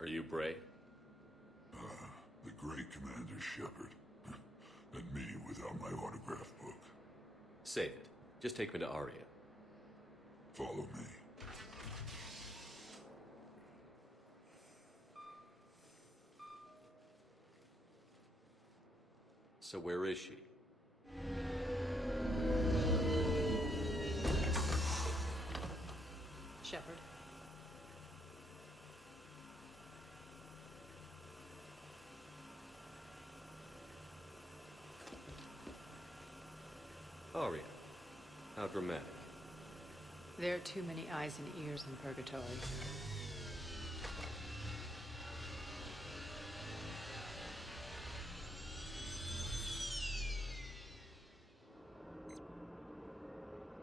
Are you Bray? The great Commander Shepard. And me without my autograph book. Save it. Just take me to Aria. Follow me. So where is she? Shepard. Aria. How dramatic. There are too many eyes and ears in Purgatory.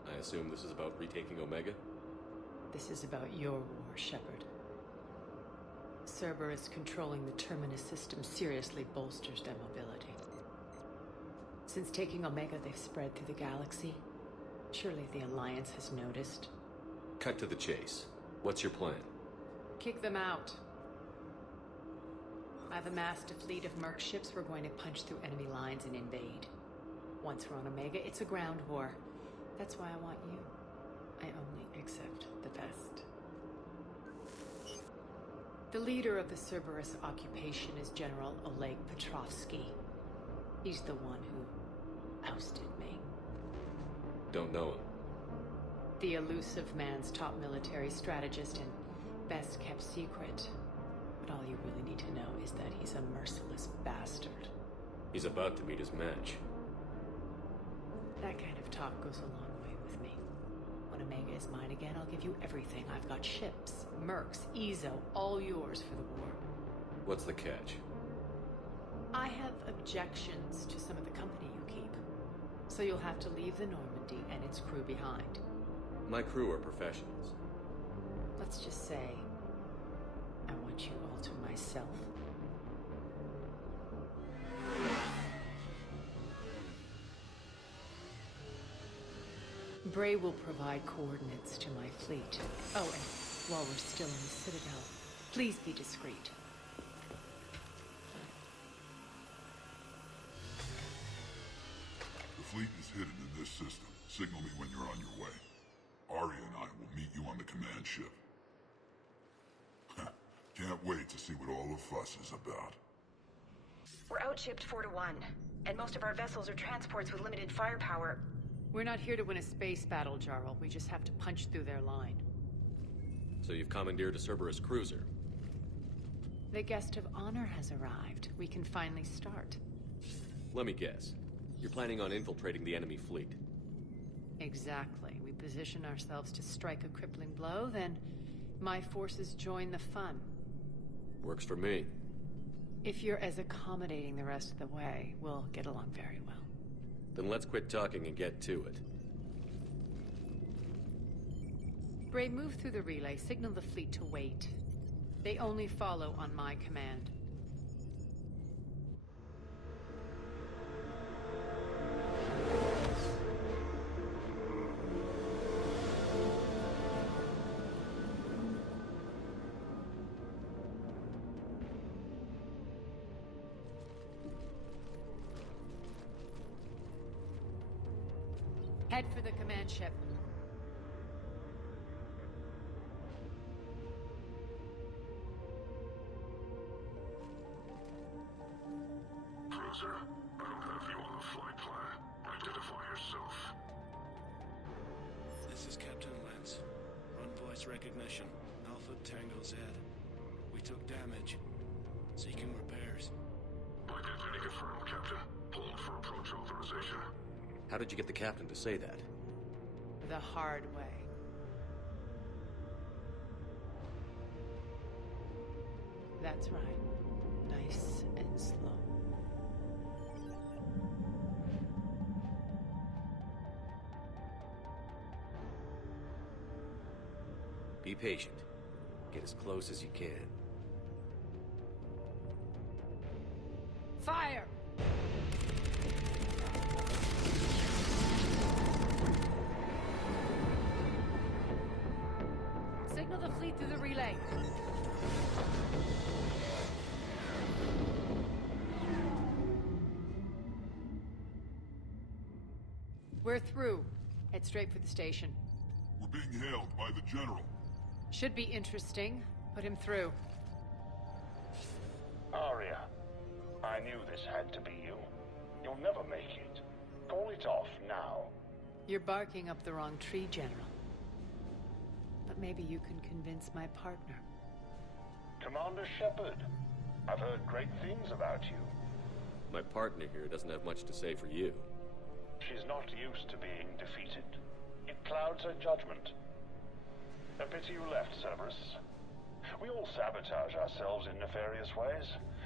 I assume this is about retaking Omega? This is about your war, Shepard. Cerberus controlling the Terminus system seriously bolsters their mobility. Since taking Omega, they've spread through the galaxy. Surely the Alliance has noticed. Cut to the chase. What's your plan? Kick them out. I've amassed a fleet of merc ships. We're going to punch through enemy lines and invade. Once we're on Omega, it's a ground war. That's why I want you. I only accept the best. The leader of the Cerberus occupation is General Oleg Petrovsky. He's the one who ousted me. Don't know him. The elusive man's top military strategist and best kept secret. But all you really need to know is that he's a merciless bastard. He's about to meet his match. That kind of talk goes a long way with me. When Omega is mine again, I'll give you everything. I've got ships, mercs, Ezo, all yours for the war. What's the catch? I have objections to some of the company you keep. So you'll have to leave the Normandy and its crew behind. My crew are professionals. Let's just say, I want you all to myself. Bray will provide coordinates to my fleet. Oh, and while we're still in the Citadel, please be discreet. The fleet is hidden in this system. Signal me when you're on your way. Aria and I will meet you on the command ship. Can't wait to see what all the fuss is about. We're outshipped 4-1, and most of our vessels are transports with limited firepower. We're not here to win a space battle, Jarl. We just have to punch through their line. So you've commandeered a Cerberus cruiser? The guest of honor has arrived. We can finally start. Let me guess. You're planning on infiltrating the enemy fleet? Exactly. We position ourselves to strike a crippling blow, then my forces join the fun. Works for me. If you're as accommodating the rest of the way, we'll get along very well. Then let's quit talking and get to it. Bray, move through the relay. Signal the fleet to wait. They only follow on my command. Head for the command ship. Cruiser, I don't have you on the flight plan. Identify yourself. This is Captain Lance. Run voice recognition. Alpha Tango Z. We took damage. Seeking repairs. Identity confirmed, Captain. Hold for approach authorization. How did you get the captain to say that? The hard way. That's right. Nice and slow. Be patient. Get as close as you can. Fire! Signal the fleet through the relay. We're through. Head straight for the station. We're being hailed by the General. Should be interesting. Put him through. Arya, I knew this had to be you. You'll never make it. Call it off now. You're barking up the wrong tree, General. But maybe you can convince my partner. Commander Shepard, I've heard great things about you. My partner here doesn't have much to say for you. She's not used to being defeated. It clouds her judgment. A pity you left, Cerberus. We all sabotage ourselves in nefarious ways.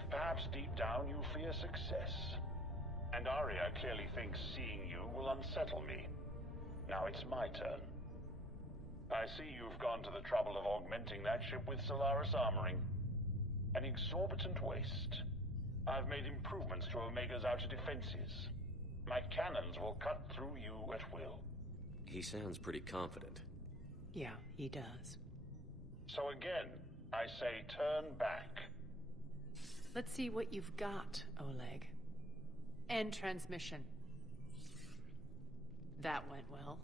Perhaps deep down you fear success. And Arya clearly thinks seeing you will unsettle me. Now it's my turn. I see you've gone to the trouble of augmenting that ship with Solaris armoring. An exorbitant waste. I've made improvements to Omega's outer defenses. My cannons will cut through you at will. He sounds pretty confident. Yeah, he does. So again, I say turn back. Let's see what you've got, Oleg. End transmission. That went well.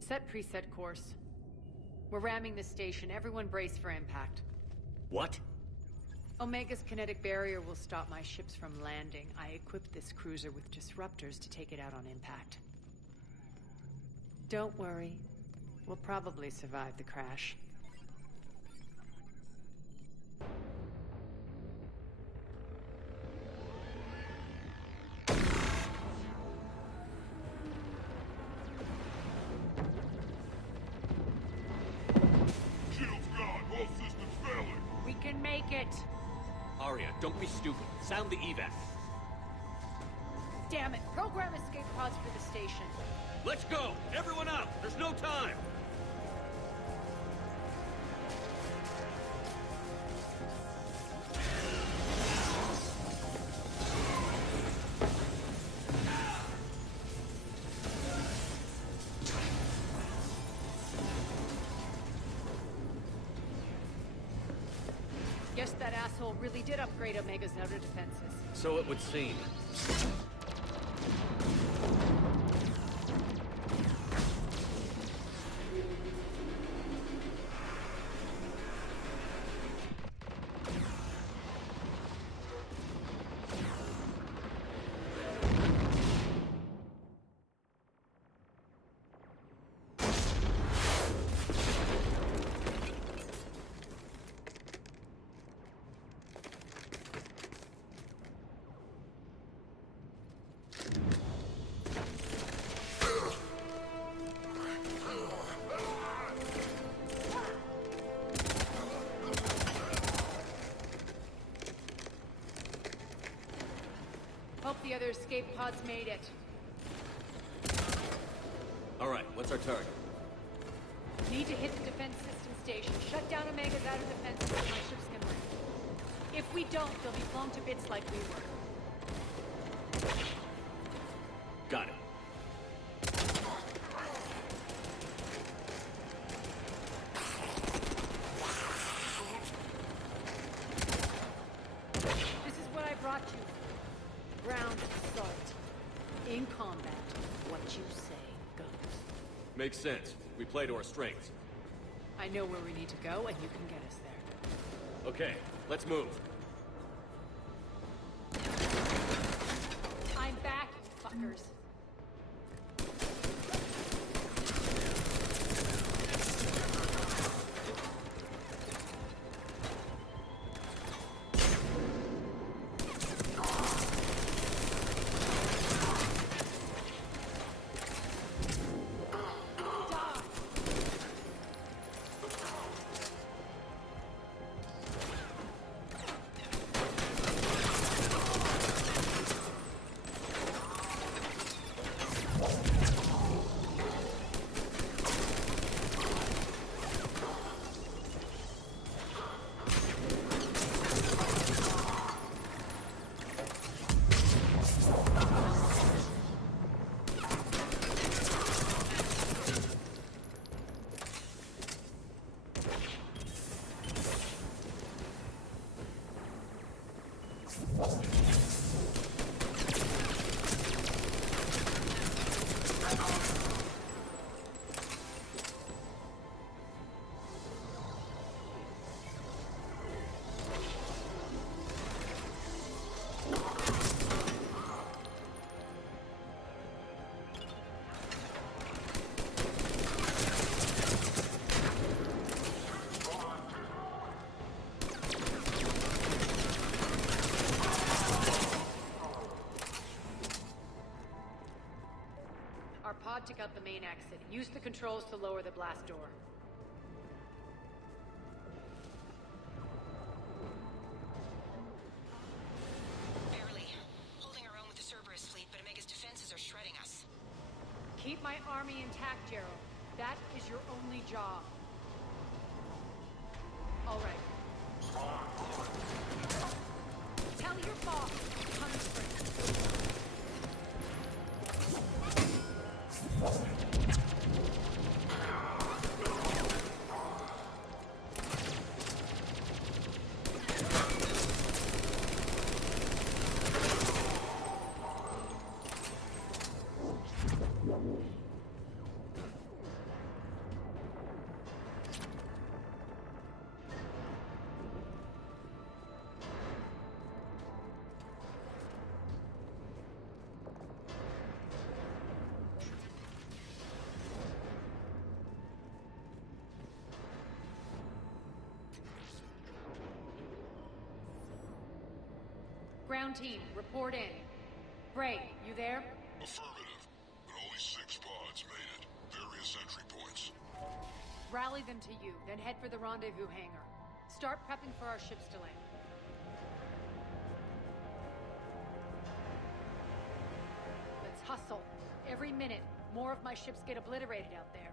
Set preset course. We're ramming the station. Everyone brace for impact. What? Omega's kinetic barrier will stop my ships from landing. I equipped this cruiser with disruptors to take it out on impact. Don't worry. We'll probably survive the crash. Shield's gone. All systems failing. We can make it! Arya, don't be stupid. Sound the evac. Damn it! Program escape pods for the station. Let's go! Everyone out! There's no time! Guess that asshole really did upgrade Omega's outer defenses. So it would seem. Hope the other escape pods made it. All right, what's our target? Need to hit the defense system station. Shut down Omega's outer defenses so my ships can land. If we don't, they'll be blown to bits like we were. Got it. This is what I brought you. Ground assault. In combat, what you say goes. Makes sense. We play to our strengths. I know where we need to go, and you can get us there. Okay, let's move. I'm back, you fuckers. out the main exit. Use the controls to lower the blast door. Barely. Holding our own with the Cerberus fleet, but Omega's defenses are shredding us. Keep my army intact, Gerald. That is your only job. All right. Tell your boss to come straight. Ground team, report in. Bray, you there? Affirmative. But only 6 pods made it. Various entry points. Rally them to you, then head for the rendezvous hangar. Start prepping for our ships to land. Let's hustle. Every minute, more of my ships get obliterated out there.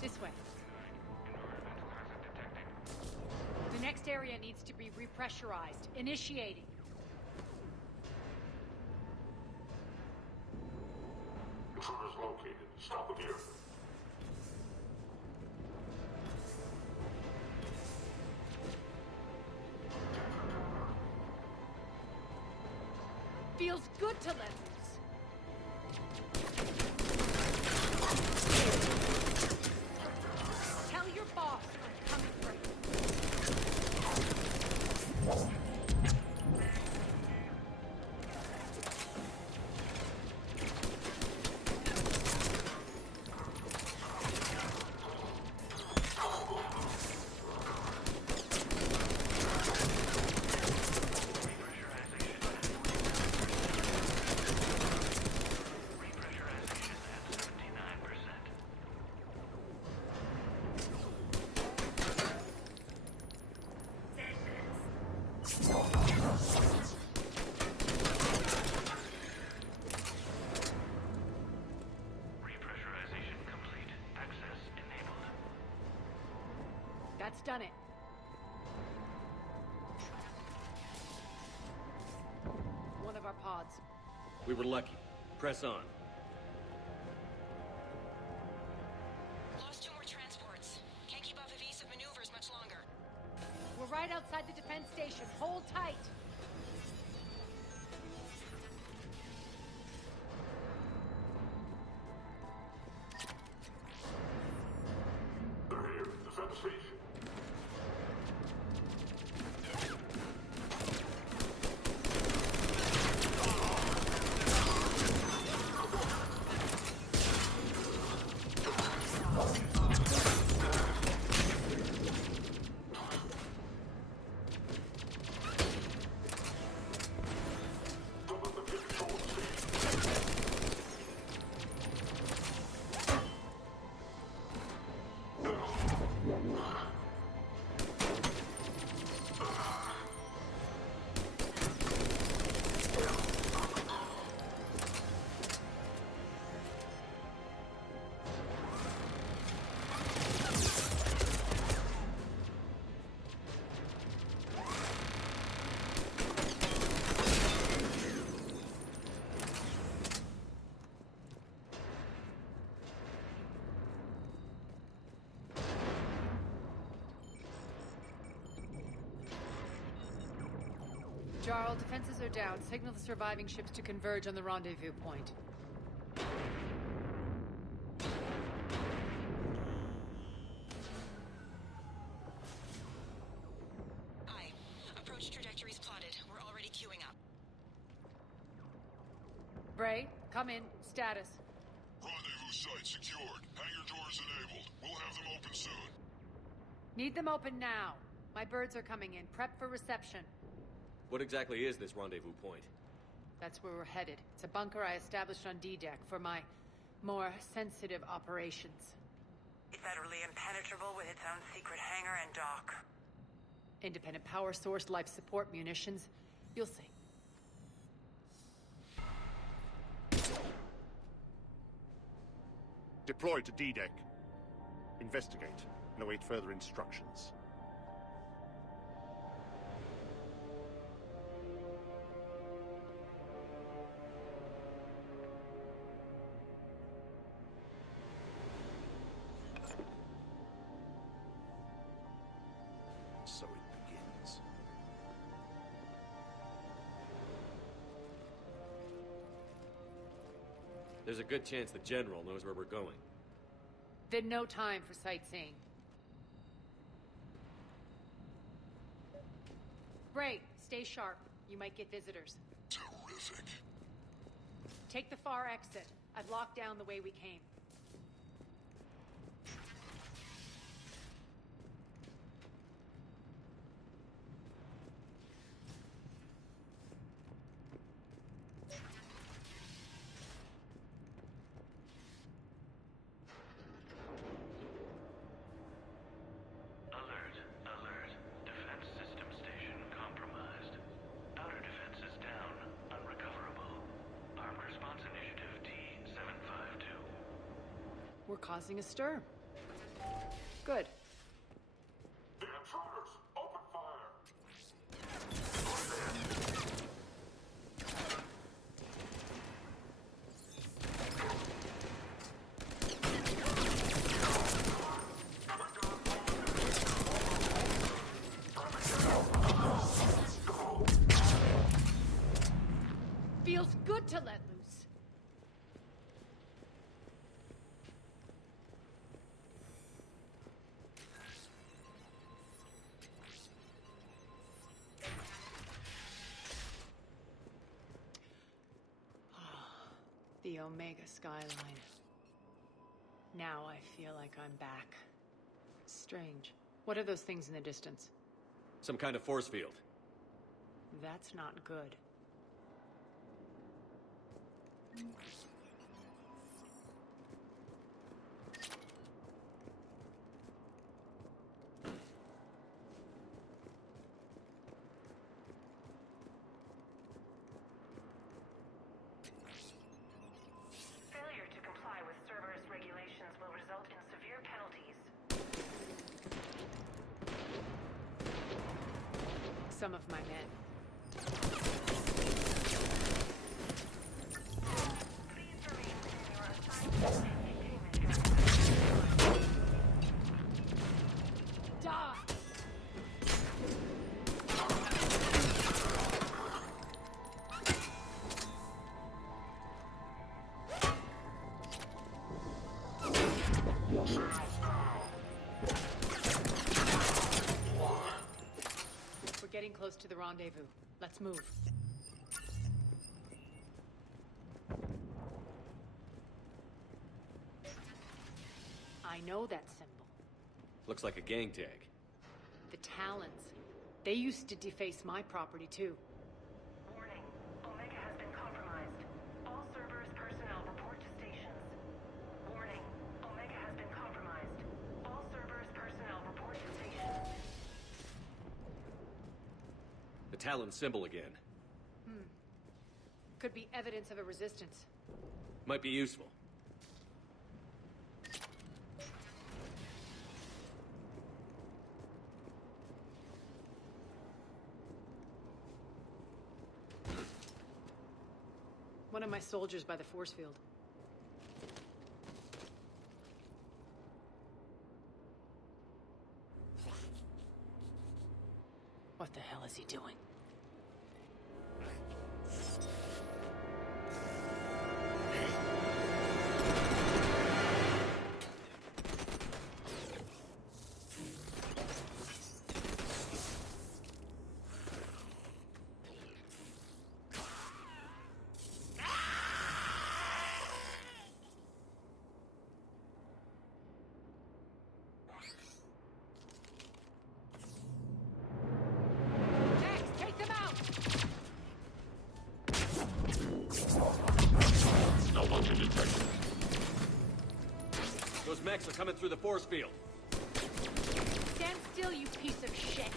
This way. The next area needs to be repressurized. Initiating. Intruders located. Stop them here. Feels good to let loose. Tell your boss I'm coming for you. That's done it. One of our pods. We were lucky. Press on. Lost 2 more transports. Can't keep up evasive maneuvers much longer. We're right outside the defense station. Hold tight. They're here. Defend the station. Jarl, defenses are down. Signal the surviving ships to converge on the rendezvous point. Aye. Approach trajectories plotted. We're already queuing up. Bray, come in. Status. Rendezvous site secured. Hangar doors enabled. We'll have them open soon. Need them open now. My birds are coming in. Prep for reception. What exactly is this rendezvous point? That's where we're headed. It's a bunker I established on D-Deck for my more sensitive operations. Federally impenetrable with its own secret hangar and dock. Independent power source, life support, munitions. You'll see. Deploy to D-Deck. Investigate and await further instructions. So it begins. There's a good chance the General knows where we're going. Then no time for sightseeing. Bray, stay sharp. You might get visitors. Terrific. Take the far exit. I've locked down the way we came. Alert, alert. Defense system station compromised. Outer defenses down, unrecoverable. Armed response initiative T-752. We're causing a stir. Good. The intruders! Open fire! Feels good to let loose. The Omega skyline. Now I feel like I'm back. Strange. What are those things in the distance? Some kind of force field. That's not good. Failure to comply with Cerberus regulations will result in severe penalties. Some of my men. Please remain within your assigned containment area. Die! We're getting close to the rendezvous. Let's move. I know that symbol. Looks like a gang tag. The Talons. They used to deface my property, too. Warning. Omega has been compromised. All Cerberus personnel report to stations. Warning. Omega has been compromised. All Cerberus personnel report to stations. The Talon symbol again. Could be evidence of a resistance. Might be useful. One of my soldiers by the force field. What the hell is he doing? mechs are coming through the force field. Stand still, you piece of shit!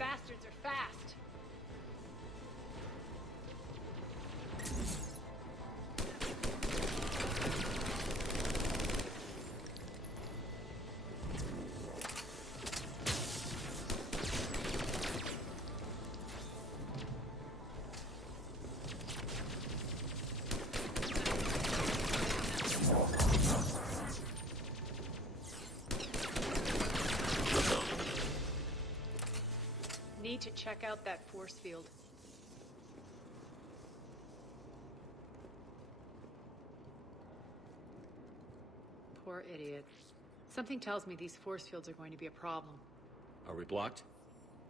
Bastards are fast! Need to check out that force field. Poor idiot. Something tells me these force fields are going to be a problem. Are we blocked?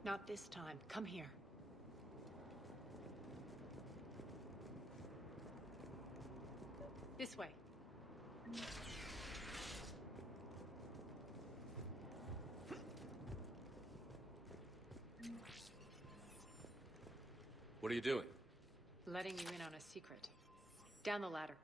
Not this time. Come here. This way. What are you doing? Letting you in on a secret. Down the ladder.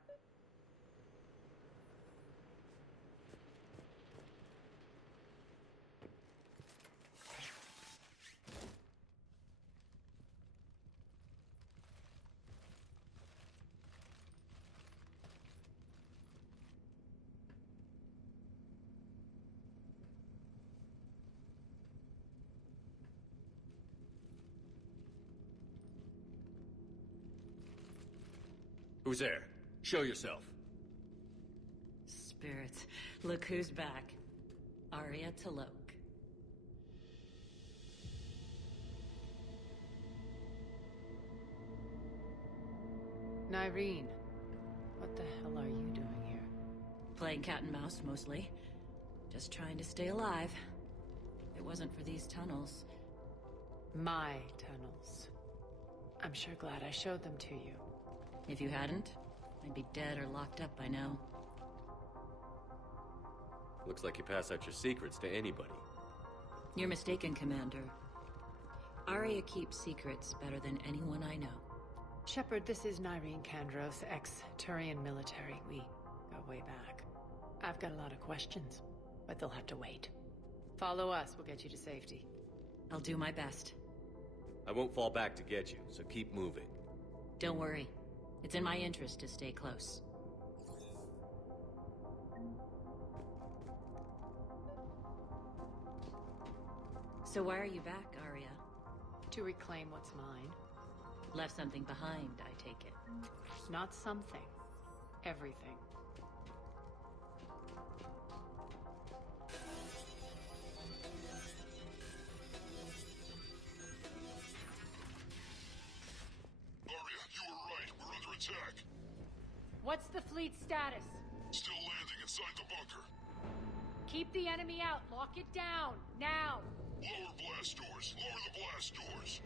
Who's there? Show yourself. Spirits, look who's back. Arya Taloke. Nyreen, what the hell are you doing here? Playing cat and mouse, mostly. Just trying to stay alive. If it wasn't for these tunnels. My tunnels. I'm sure glad I showed them to you. If you hadn't, I'd be dead or locked up by now. Looks like you pass out your secrets to anybody. You're mistaken, Commander. Arya keeps secrets better than anyone I know. Shepard, this is Nyreen Kandros, ex-Turian military. We go way back. I've got a lot of questions, but they'll have to wait. Follow us, we'll get you to safety. I'll do my best. I won't fall back to get you, so keep moving. Don't worry. It's in my interest to stay close. So why are you back, Arya? To reclaim what's mine. Left something behind, I take it. Not something. Everything. Attack. What's the fleet status? Still landing inside the bunker. Keep the enemy out. Lock it down. Now. Lower blast doors. Lower the blast doors.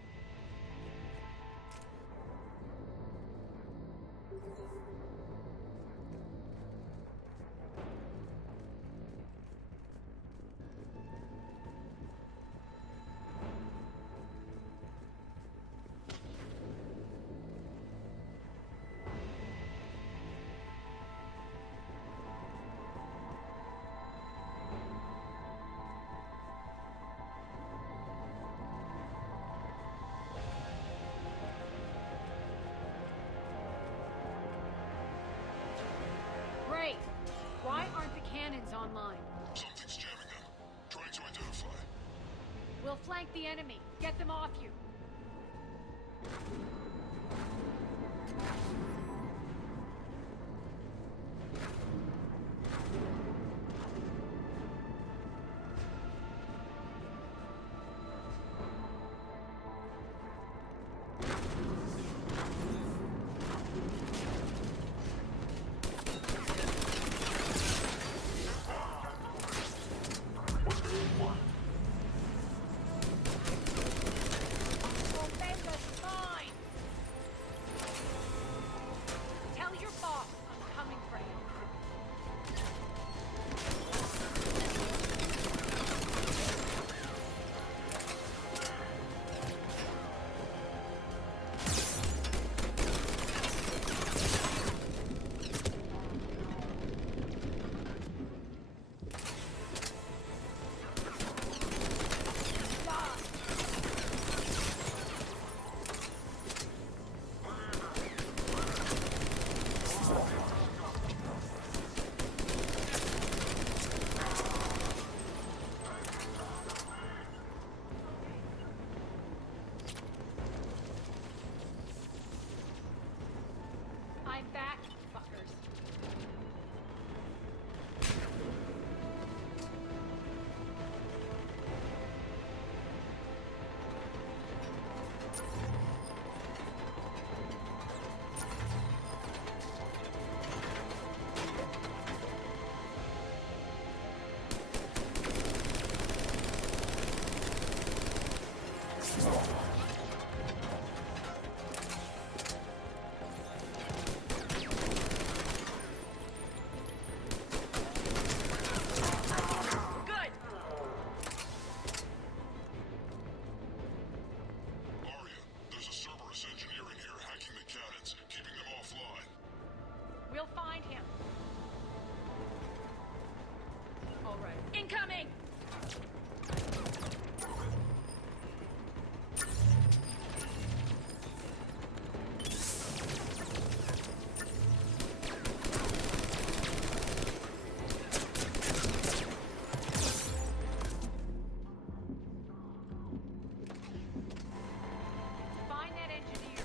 Great. Why aren't the cannons online? Something's jamming them. Trying to identify. We'll flank the enemy. Get them off you. Omega's mine! back, fuckers. We'll find him. All right. Incoming! Find that engineer.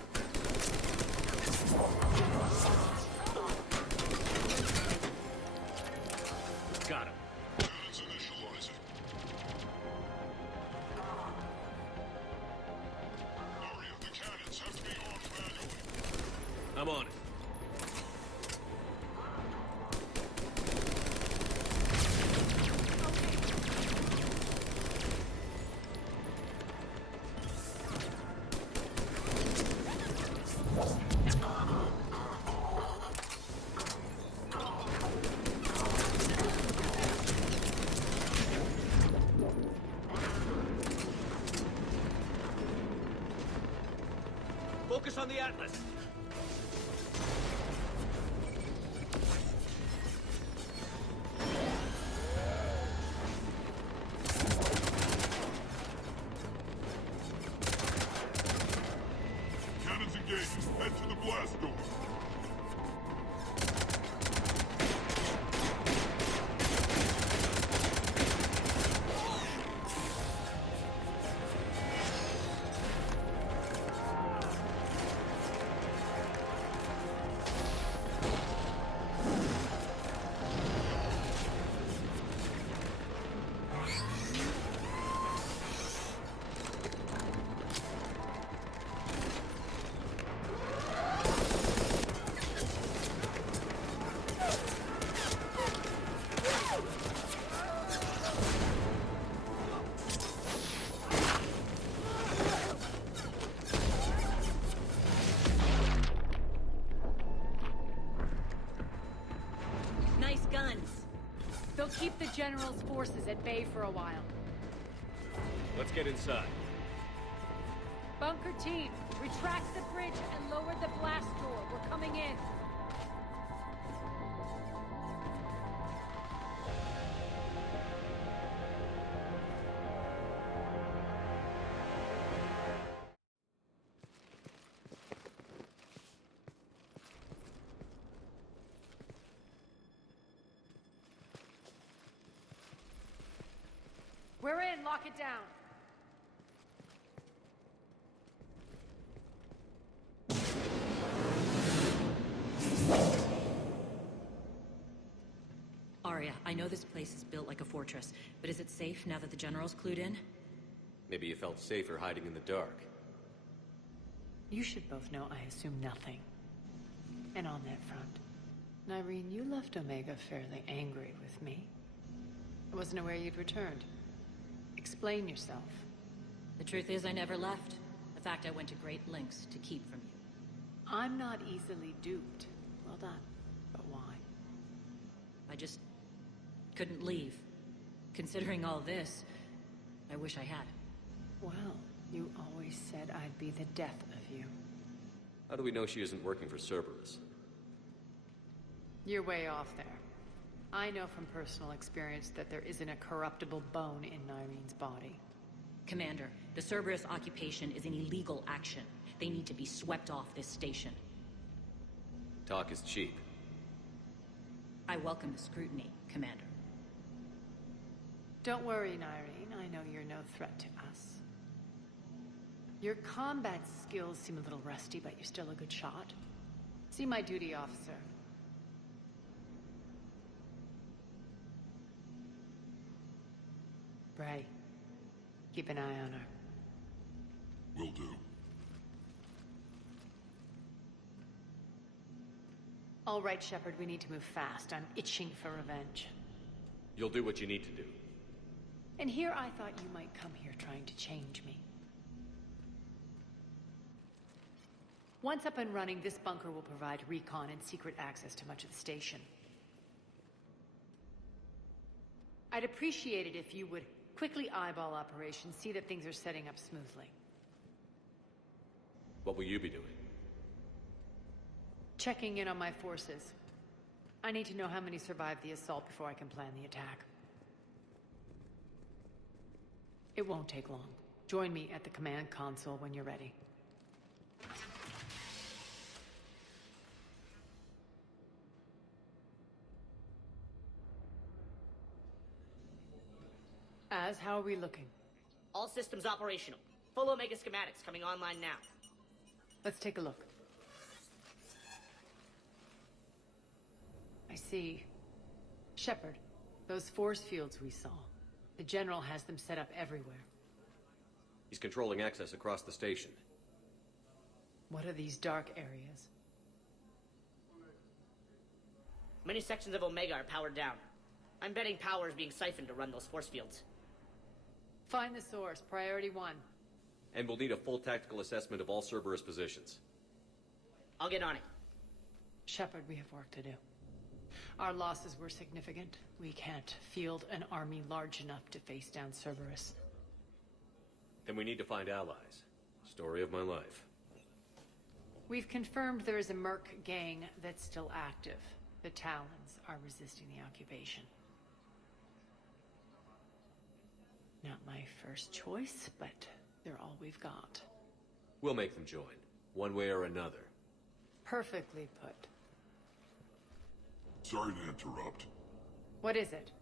Got him. Cannons initializing. Aria, the cannons have to be armed manually. I'm on it. Focus on the Atlas. Cannons engaged. Head to the blast door. Nice guns. They'll keep the General's forces at bay for a while. Let's get inside. Bunker team, retract the bridge and lower the blast door. We're coming in. We're in. Lock it down. Arya, I know this place is built like a fortress, but is it safe now that the General's clued in? Maybe you felt safer hiding in the dark. You should both know I assume nothing. And on that front, Nyreen, you left Omega fairly angry with me. I wasn't aware you'd returned. Explain yourself. The truth is I never left. In fact, I went to great lengths to keep from you. I'm not easily duped. Well done. But why? I just couldn't leave. Considering all this, I wish I had. Well, you always said I'd be the death of you. How do we know she isn't working for Cerberus? You're way off there. I know from personal experience that there isn't a corruptible bone in Nyreen's body. Commander, the Cerberus occupation is an illegal action. They need to be swept off this station. Talk is cheap. I welcome the scrutiny, Commander. Don't worry, Nyreen. I know you're no threat to us. Your combat skills seem a little rusty, but you're still a good shot. See my duty officer. Bray, keep an eye on her. Will do. All right, Shepard, we need to move fast. I'm itching for revenge. You'll do what you need to do. And here I thought you might come here trying to change me. Once up and running, this bunker will provide recon and secret access to much of the station. I'd appreciate it if you would quickly eyeball operations, see that things are setting up smoothly. What will you be doing? Checking in on my forces. I need to know how many survived the assault before I can plan the attack. It won't take long. Join me at the command console when you're ready. How are we looking? All systems operational. Full Omega schematics coming online now. Let's take a look. I see. Shepard, those force fields we saw. The General has them set up everywhere. He's controlling access across the station. What are these dark areas? Many sections of Omega are powered down. I'm betting power is being siphoned to run those force fields. Find the source, priority 1. And we'll need a full tactical assessment of all Cerberus positions. I'll get on it. Shepard, we have work to do. Our losses were significant. We can't field an army large enough to face down Cerberus. Then we need to find allies. Story of my life. We've confirmed there is a Merc gang that's still active. The Talons are resisting the occupation. Not my first choice, but they're all we've got. We'll make them join, one way or another. Perfectly put. Sorry to interrupt. What is it?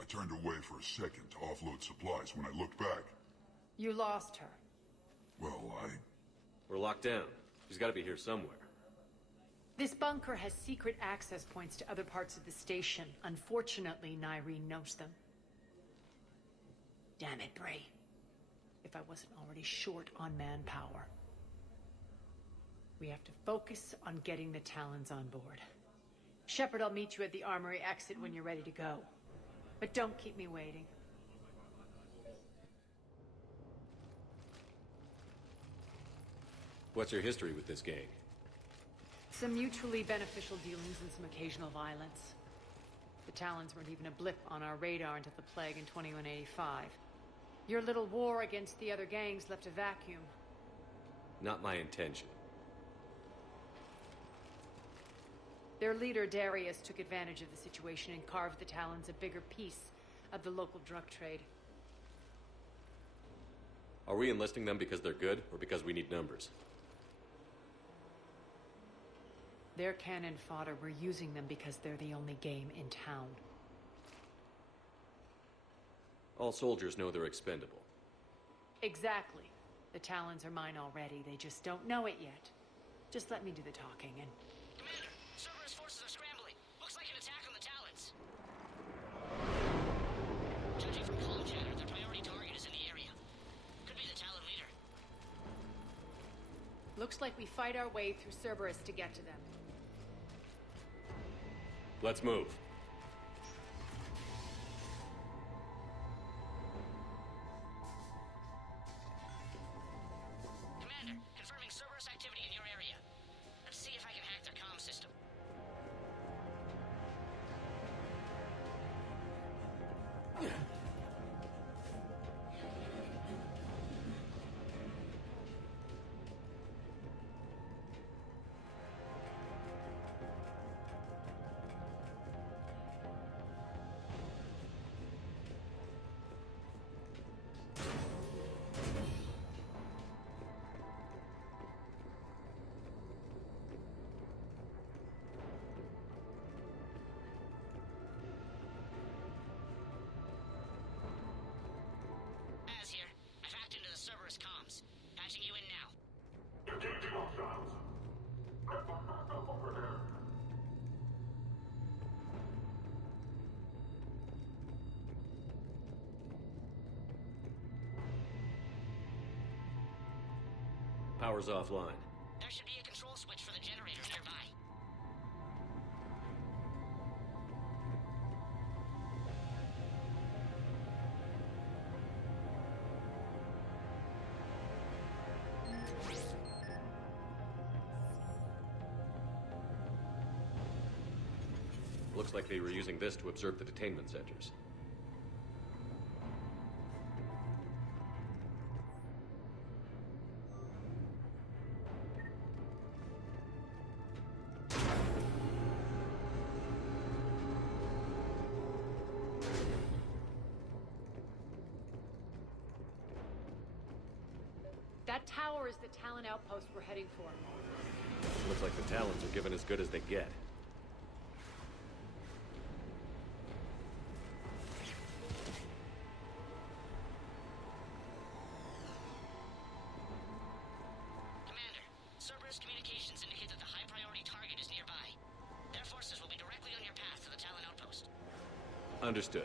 I turned away for a second to offload supplies. When I looked back... You lost her. Well, We're locked down. She's gotta be here somewhere. This bunker has secret access points to other parts of the station. Unfortunately, Nyreen knows them. Damn it, Bray. If I wasn't already short on manpower. We have to focus on getting the Talons on board. Shepard, I'll meet you at the armory exit when you're ready to go. But don't keep me waiting. What's your history with this gang? Some mutually beneficial dealings and some occasional violence. The Talons weren't even a blip on our radar until the plague in 2185. Your little war against the other gangs left a vacuum. Not my intention. Their leader, Darius, took advantage of the situation and carved the Talons a bigger piece of the local drug trade. Are we enlisting them because they're good, or because we need numbers? They're cannon fodder. We're using them because they're the only game in town. All soldiers know they're expendable. Exactly. The Talons are mine already. They just don't know it yet. Just let me do the talking and... Commander, Cerberus forces are scrambling. Looks like an attack on the Talons. Judging from comm chatter, their priority target is in the area. Could be the Talon leader. Looks like we fight our way through Cerberus to get to them. Let's move. Commander, confirming Cerberus activity in your area. Let's see if I can hack their comm system. power's offline. There should be a control switch for the generators nearby. Looks like they were using this to observe the detainment centers. That tower is the Talon outpost we're heading for. Looks like the Talons are given as good as they get. Commander, Cerberus communications indicate that the high-priority target is nearby. Their forces will be directly on your path to the Talon outpost. Understood.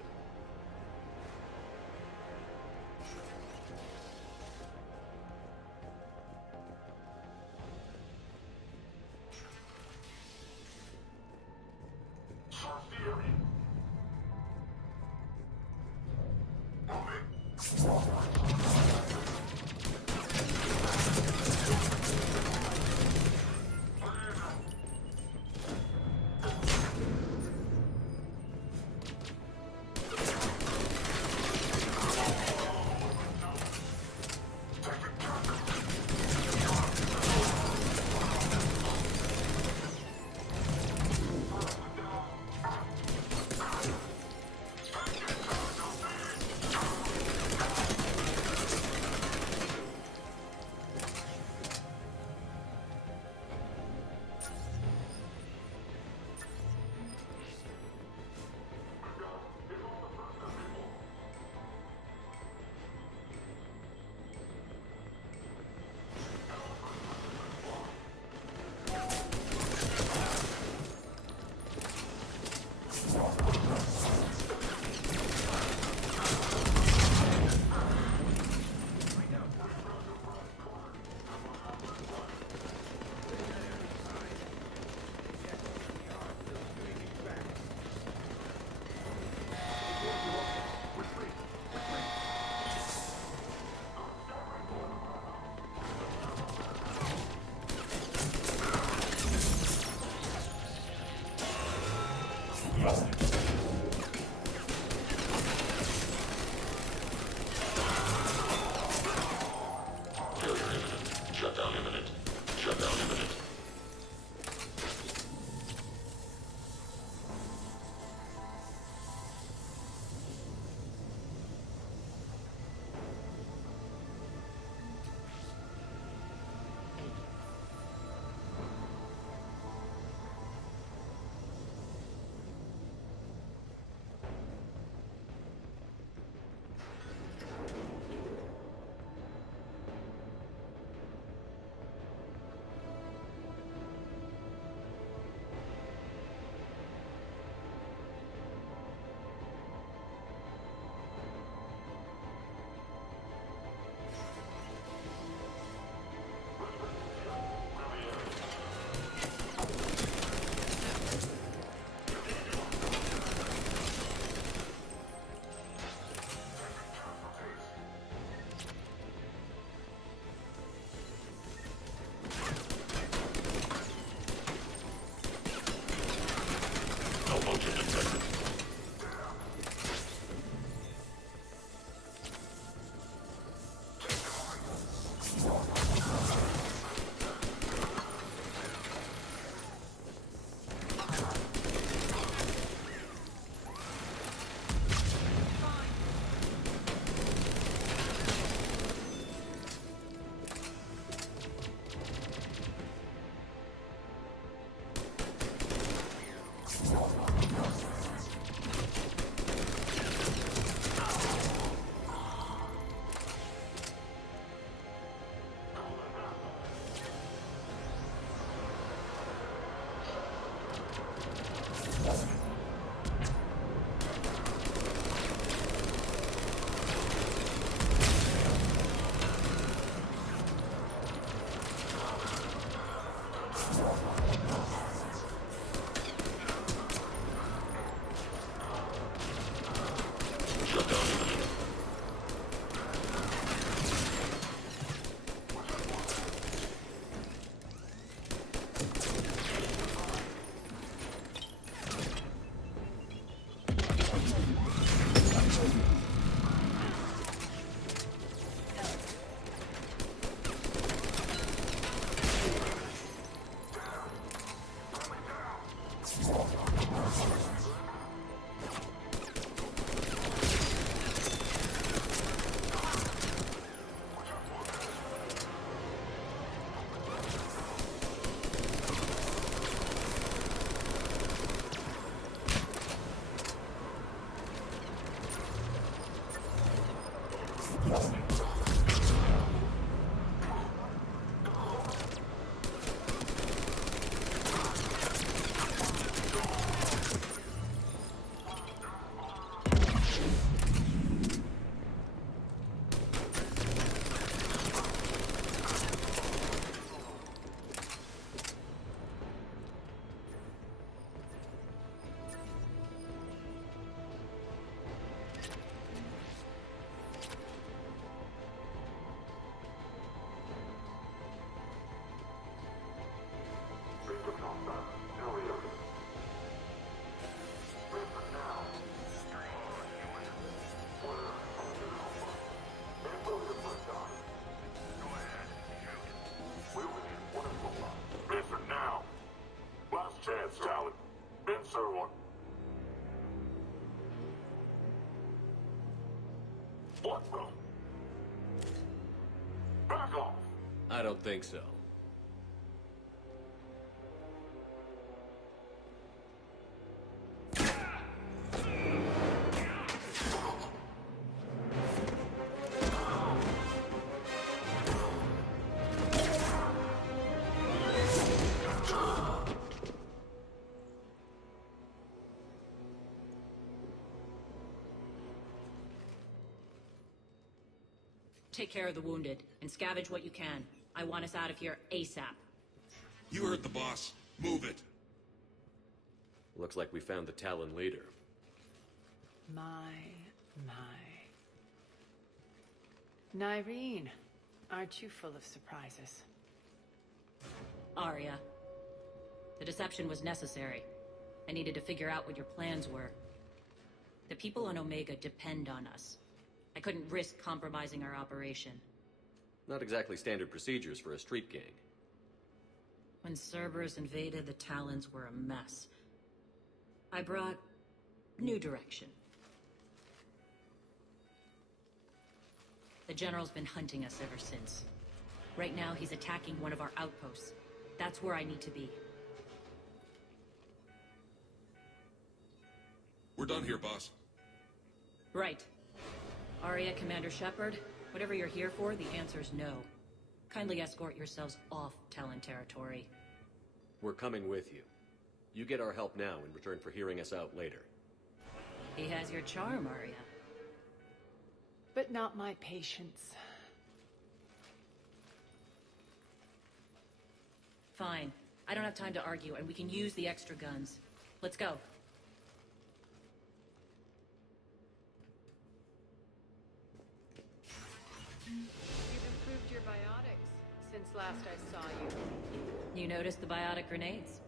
everyone. What the? Back off! I don't think so. Take care of the wounded, and scavenge what you can. I want us out of here ASAP. You heard the boss. Move it. Looks like we found the Talon leader. My. Nyreen, aren't you full of surprises? Arya. The deception was necessary. I needed to figure out what your plans were. The people on Omega depend on us. I couldn't risk compromising our operation. Not exactly standard procedures for a street gang. When Cerberus invaded, the Talons were a mess. I brought new direction. The General's been hunting us ever since. Right now, he's attacking one of our outposts. That's where I need to be. We're done here, boss. Right. Arya, Commander Shepard, whatever you're here for, the answer's no. Kindly escort yourselves off Talon territory. We're coming with you. You get our help now in return for hearing us out later. He has your charm, Arya. But not my patience. Fine. I don't have time to argue, and we can use the extra guns. Let's go. You've improved your biotics since last I saw you. You noticed the biotic grenades?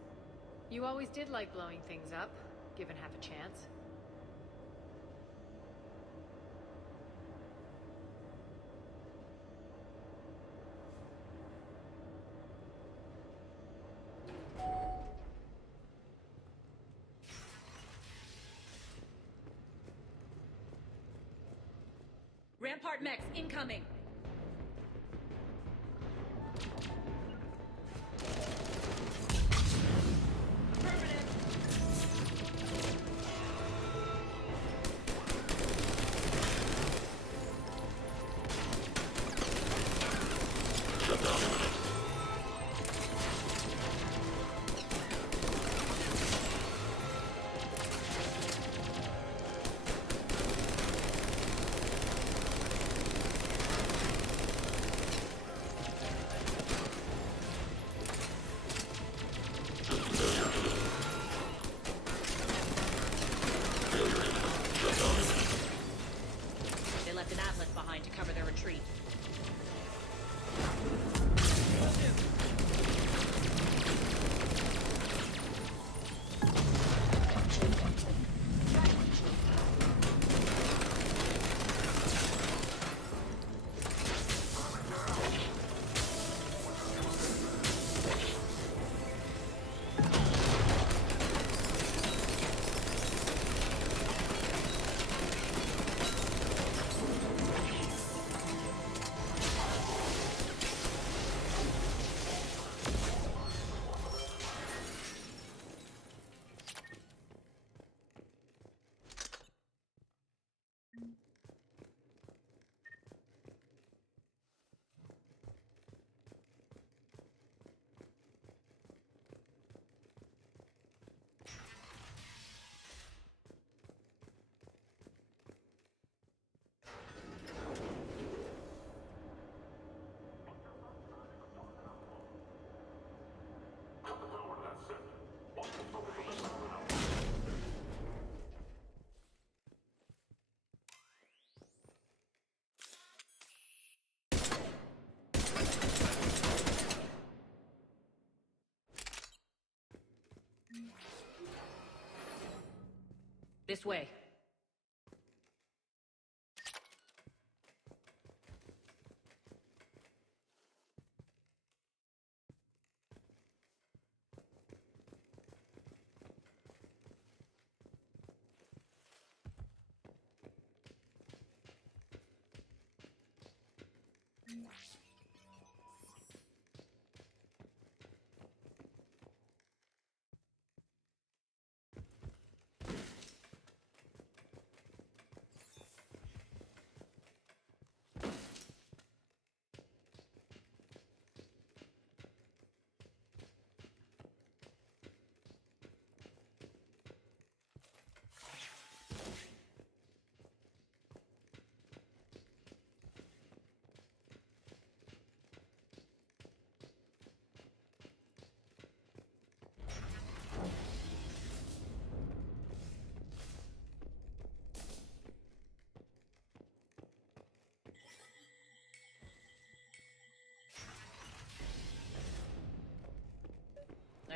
You always did like blowing things up, given half a chance. Rampart mechs incoming! They left an atlas behind to cover their retreat. This way.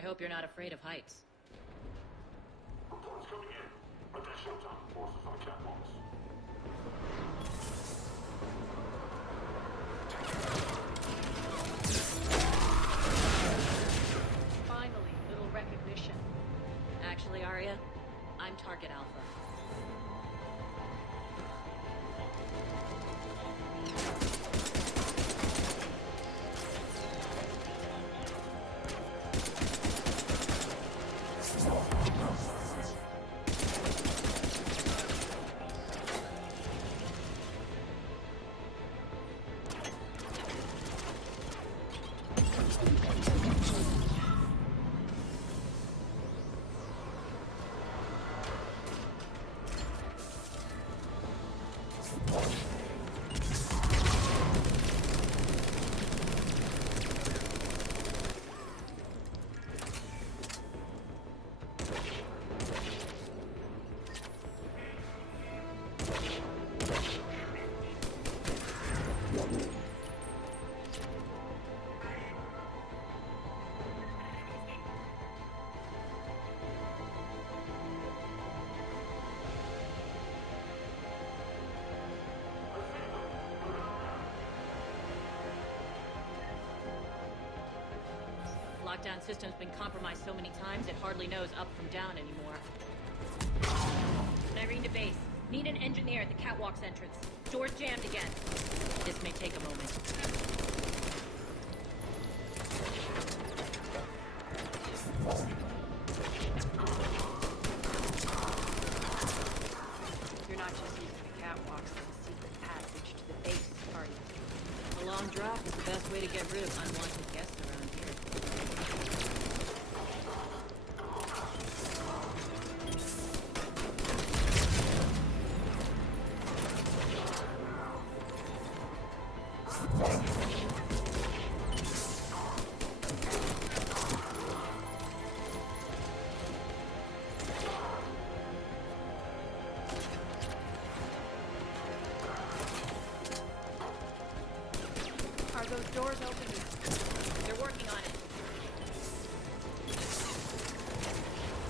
hope you're not afraid of heights. Reports coming in. Additional time forces on catwalks. Finally, little recognition. Actually, Arya, I'm Target Alpha. Lockdown system's been compromised so many times it hardly knows up from down anymore. Irene to base. Need an engineer at the catwalk's entrance. Door's jammed again. This may take a moment. You're not just using the catwalks as a secret passage to the base, are you? A long drop is the best way to get rid of unwanted guests around here. Are those doors open yet? They're working on it.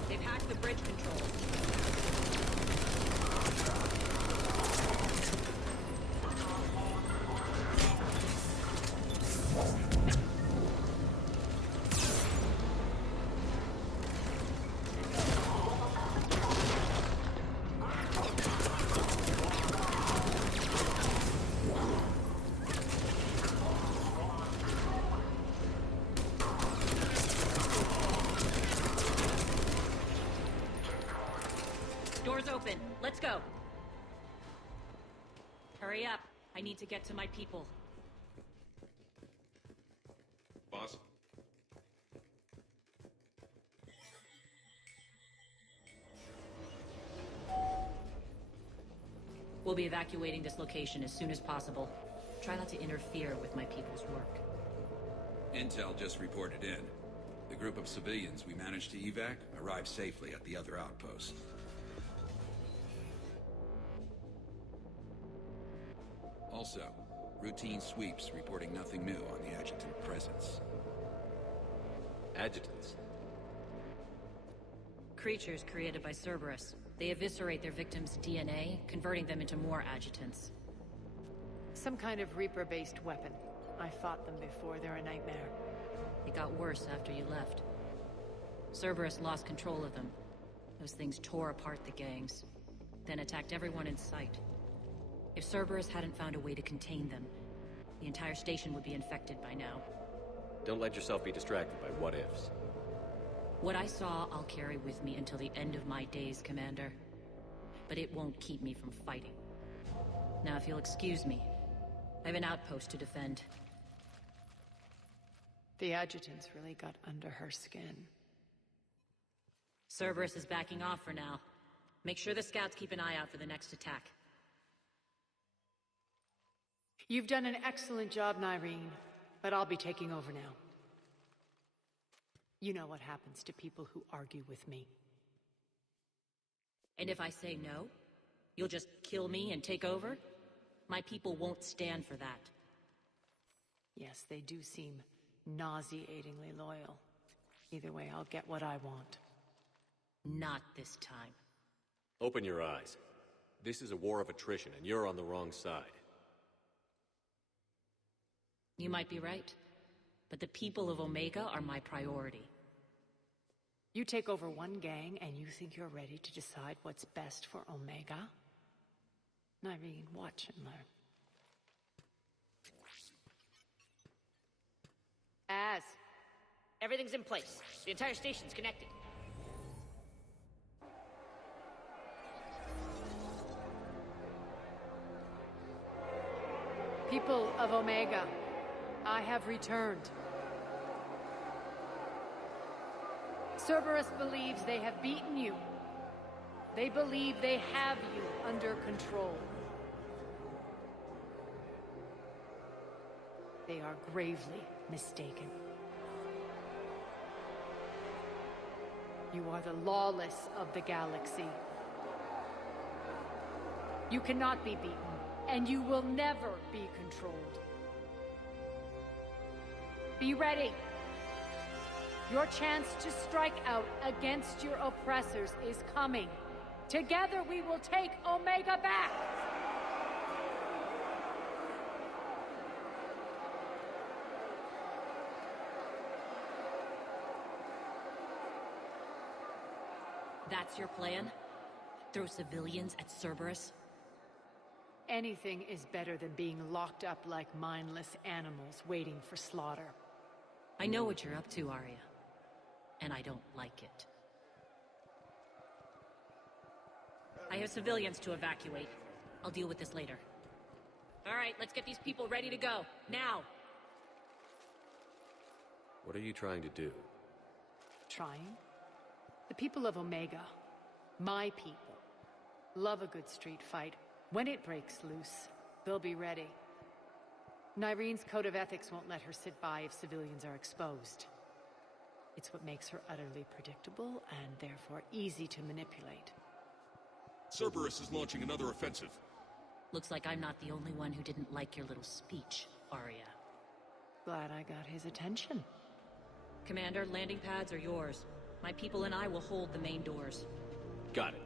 They've hacked the bridge controls. Doors open. Let's go. Hurry up. I need to get to my people. Boss? We'll be evacuating this location as soon as possible. Try not to interfere with my people's work. Intel just reported in. The group of civilians we managed to evac arrived safely at the other outpost. Also, routine sweeps reporting nothing new on the adjutant presence. Adjutants? Creatures created by Cerberus. They eviscerate their victims' DNA, converting them into more adjutants. Some kind of Reaper-based weapon. I fought them before, they're a nightmare. It got worse after you left. Cerberus lost control of them. Those things tore apart the gangs, then attacked everyone in sight. If Cerberus hadn't found a way to contain them, the entire station would be infected by now. Don't let yourself be distracted by what-ifs. What I saw, I'll carry with me until the end of my days, Commander. But it won't keep me from fighting. Now, if you'll excuse me, I have an outpost to defend. The adjutants really got under her skin. Cerberus is backing off for now. Make sure the scouts keep an eye out for the next attack. You've done an excellent job, Nyreen, but I'll be taking over now. You know what happens to people who argue with me. And if I say no, you'll just kill me and take over? My people won't stand for that. Yes, they do seem nauseatingly loyal. Either way, I'll get what I want. Not this time. Open your eyes. This is a war of attrition, and you're on the wrong side. You might be right, but the people of Omega are my priority. You take over one gang, and you think you're ready to decide what's best for Omega? Irene, watch and learn. Everything's in place. The entire station's connected. People of Omega, I have returned. Cerberus believes they have beaten you. They believe they have you under control. They are gravely mistaken. You are the lawless of the galaxy. You cannot be beaten, and you will never be controlled. Be ready. Your chance to strike out against your oppressors is coming. Together we will take Omega back! That's your plan? Throw civilians at Cerberus? Anything is better than being locked up like mindless animals waiting for slaughter. I know what you're up to, Arya. And I don't like it. I have civilians to evacuate. I'll deal with this later. All right, let's get these people ready to go. Now! What are you trying to do? Trying? The people of Omega, my people, love a good street fight. When it breaks loose, they'll be ready. Irene's code of ethics won't let her sit by if civilians are exposed. It's what makes her utterly predictable and therefore easy to manipulate. Cerberus is launching another offensive. Looks like I'm not the only one who didn't like your little speech, Arya. Glad I got his attention. Commander, landing pads are yours. My people and I will hold the main doors. Got it.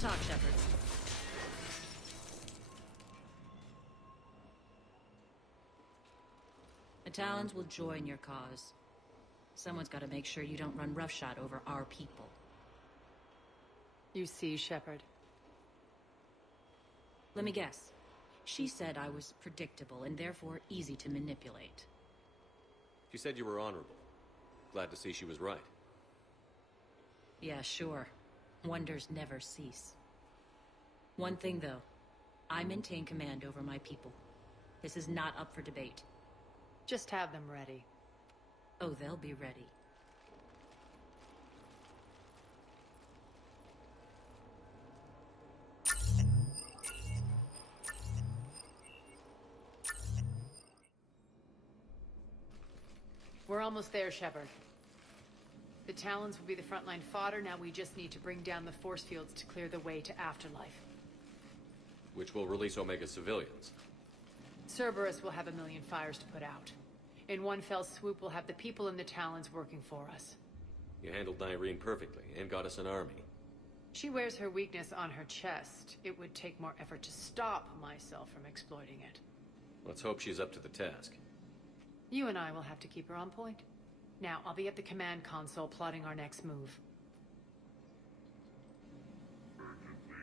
talk, Shepard. The Talons will join your cause. Someone's got to make sure you don't run roughshod over our people. You see, Shepard. Let me guess. She said I was predictable and therefore easy to manipulate. She said you were honorable. Glad to see she was right. Yeah, sure. Wonders never cease. One thing, though. I maintain command over my people. This is not up for debate. Just have them ready. Oh, they'll be ready. We're almost there, Shepard. The Talons will be the frontline fodder. Now we just need to bring down the force fields to clear the way to Afterlife. Which will release Omega civilians. Cerberus will have a million fires to put out. In one fell swoop, we'll have the people in the Talons working for us. You handled Irene perfectly, and got us an army. She wears her weakness on her chest. It would take more effort to stop myself from exploiting it. Let's hope she's up to the task. You and I will have to keep her on point. Now, I'll be at the command console plotting our next move. Urgently,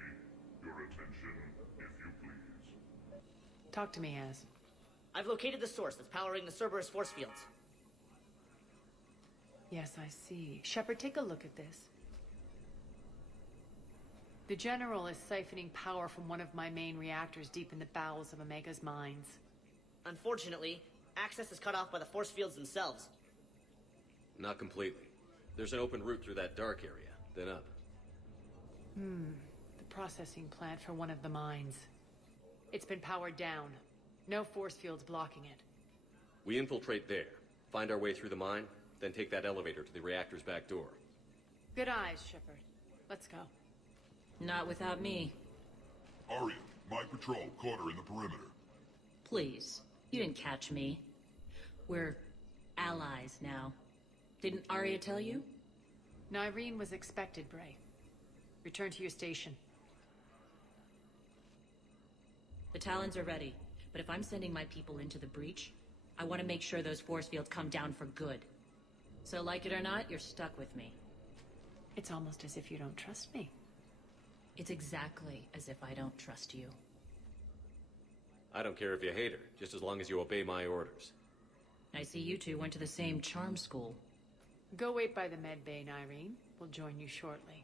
your attention, if you please. Talk to me, Az. I've located the source that's powering the Cerberus force fields. Yes, I see. Shepard, take a look at this. The General is siphoning power from one of my main reactors deep in the bowels of Omega's mines. Unfortunately, access is cut off by the force fields themselves. Not completely. There's an open route through that dark area, then up. The processing plant for one of the mines. It's been powered down. No force fields blocking it. We infiltrate there, find our way through the mine, then take that elevator to the reactor's back door. Good eyes, Shepard. Let's go. Not without me. Arya, my patrol caught her in the perimeter. Please. You didn't catch me. We're allies now. Didn't Arya tell you? Nyreen was expected, Bray. Return to your station. The Talons are ready, but if I'm sending my people into the breach, I want to make sure those force fields come down for good. So like it or not, you're stuck with me. It's almost as if you don't trust me. It's exactly as if I don't trust you. I don't care if you hate her, just as long as you obey my orders. I see you two went to the same charm school. Go wait by the med bay, Nyreen. We'll join you shortly.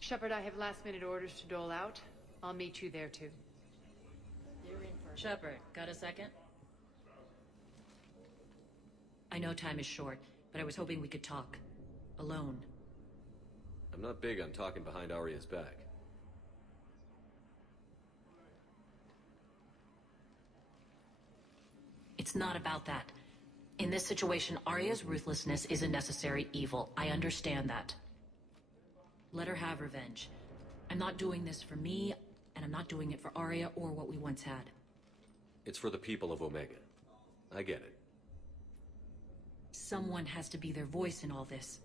Shepard, I have last-minute orders to dole out. I'll meet you there, too. Shepard, got a second? I know time is short, but I was hoping we could talk. Alone. I'm not big on talking behind Arya's back. It's not about that. In this situation, Arya's ruthlessness is a necessary evil. I understand that. Let her have revenge. I'm not doing this for me, and I'm not doing it for Arya or what we once had. It's for the people of Omega. I get it. Someone has to be their voice in all this.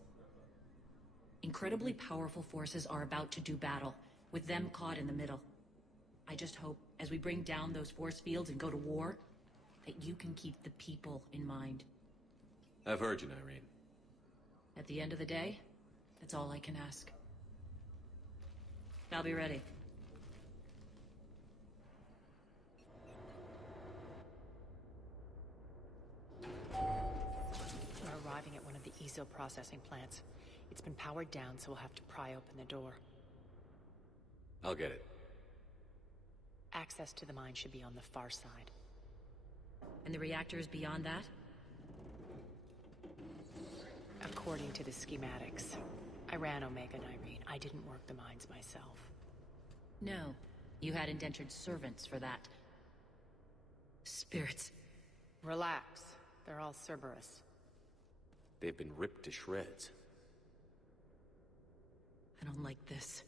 Incredibly powerful forces are about to do battle, with them caught in the middle. I just hope, as we bring down those force fields and go to war, that you can keep the people in mind. I've heard you, Nyreen. At the end of the day, that's all I can ask. I'll be ready. We're arriving at one of the ESO processing plants. It's been powered down, so we'll have to pry open the door. I'll get it. Access to the mine should be on the far side. And the reactors beyond that? According to the schematics. I ran Omega, Nyreen. I didn't work the mines myself. No. You had indentured servants for that. Spirits. Relax. They're all Cerberus. They've been ripped to shreds. I don't like this.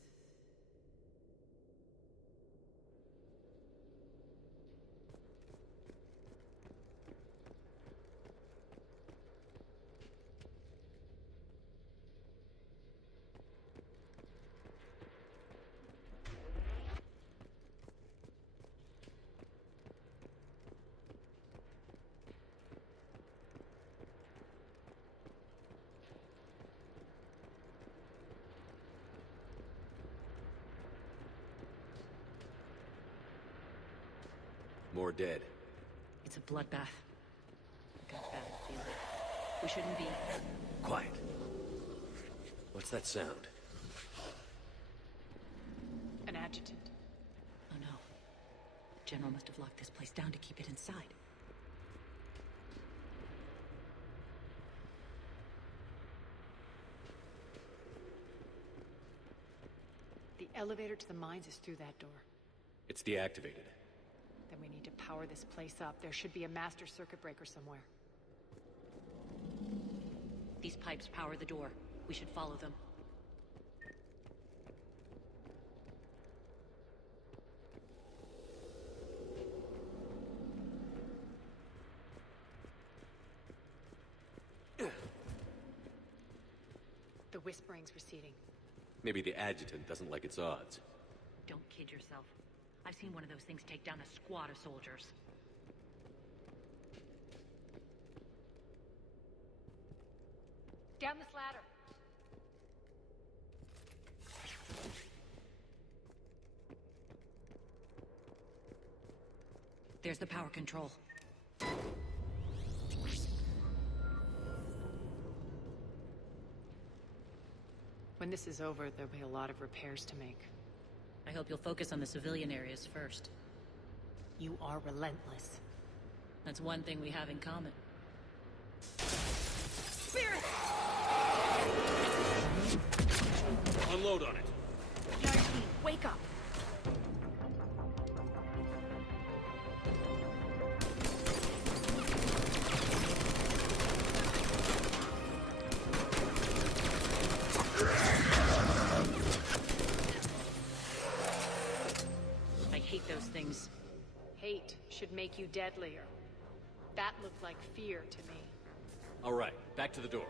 More dead. It's a bloodbath. I got a bad feeling. We shouldn't be... Quiet. What's that sound? An adjutant. Oh no. General must have locked this place down to keep it inside. The elevator to the mines is through that door. It's deactivated. Then we need to power this place up. There should be a master circuit breaker somewhere. These pipes power the door. We should follow them. The whispering's receding. Maybe the adjutant doesn't like its odds. Don't kid yourself. I've seen one of those things take down a squad of soldiers. Down this ladder. There's the power control. When this is over, there'll be a lot of repairs to make. I hope you'll focus on the civilian areas first. You are relentless. That's one thing we have in common. Spirit! Unload on it. Narky, wake up! I hate those things. Hate should make you deadlier. That looked like fear to me. All right, back to the door.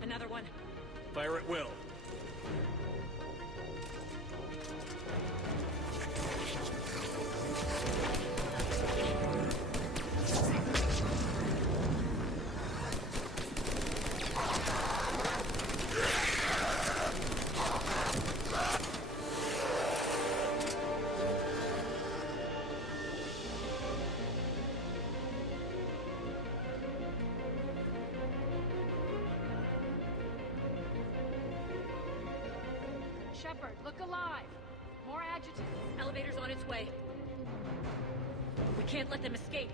Another one. Fire at will. Shepard, look alive! More adjutants! Elevator's on its way. We can't let them escape.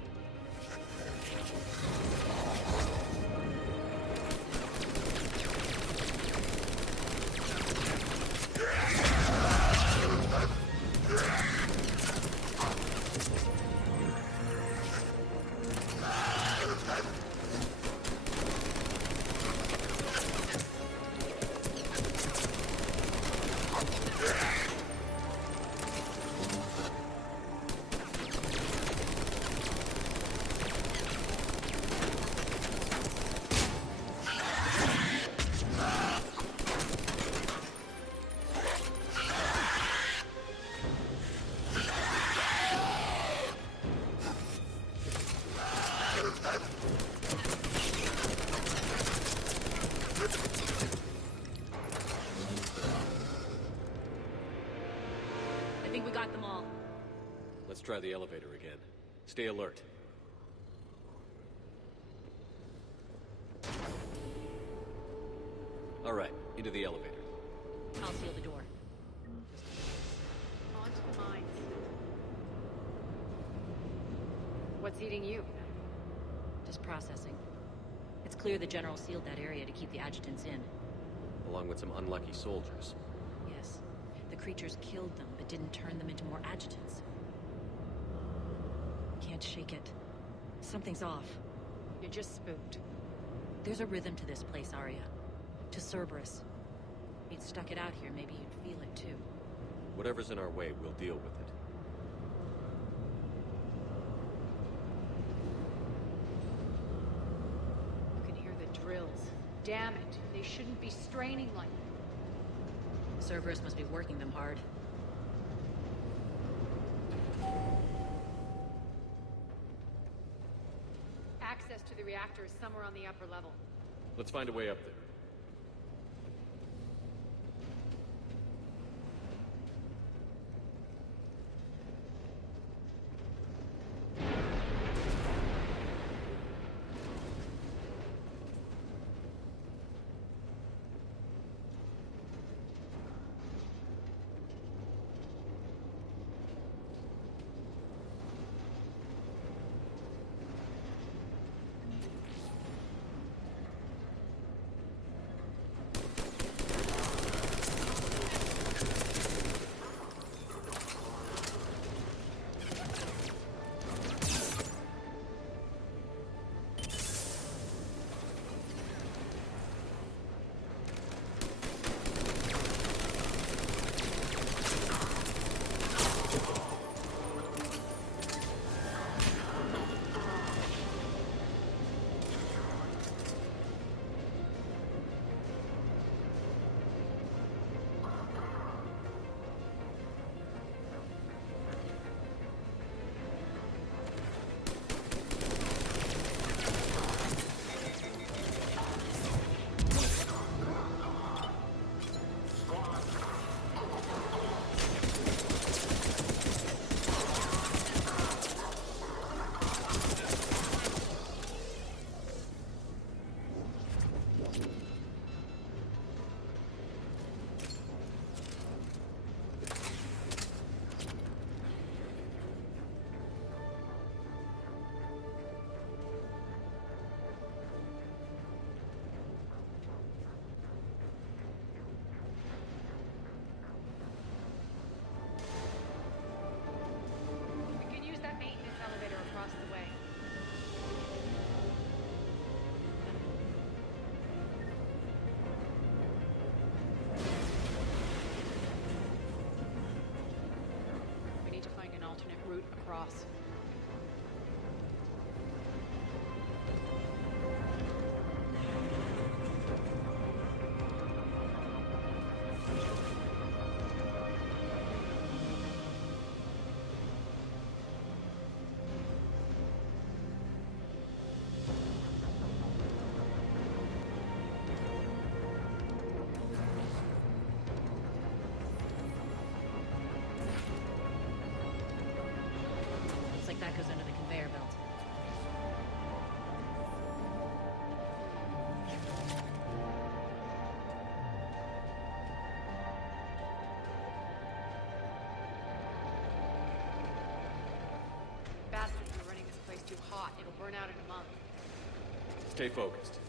I think we got them all. Let's try the elevator again. Stay alert. All right, into the elevator. I'll seal the door. On to the mines. What's eating you? Just processing. It's clear the General sealed that area to keep the adjutants in. Along with some unlucky soldiers. Yes. The creatures killed them, but didn't turn them into more adjutants. can't shake it. Something's off. You're just spooked. There's a rhythm to this place, Arya. To Cerberus. If you'd stuck it out here, maybe you'd feel it too. Whatever's in our way, we'll deal with it. You can hear the drills. Damn it. They shouldn't be straining like that. Cerberus must be working them hard. Access to the reactor is somewhere on the upper level. Let's find a way up there. route across. That goes under the conveyor belt. Bastards are running this place too hot. It'll burn out in a month. Stay focused.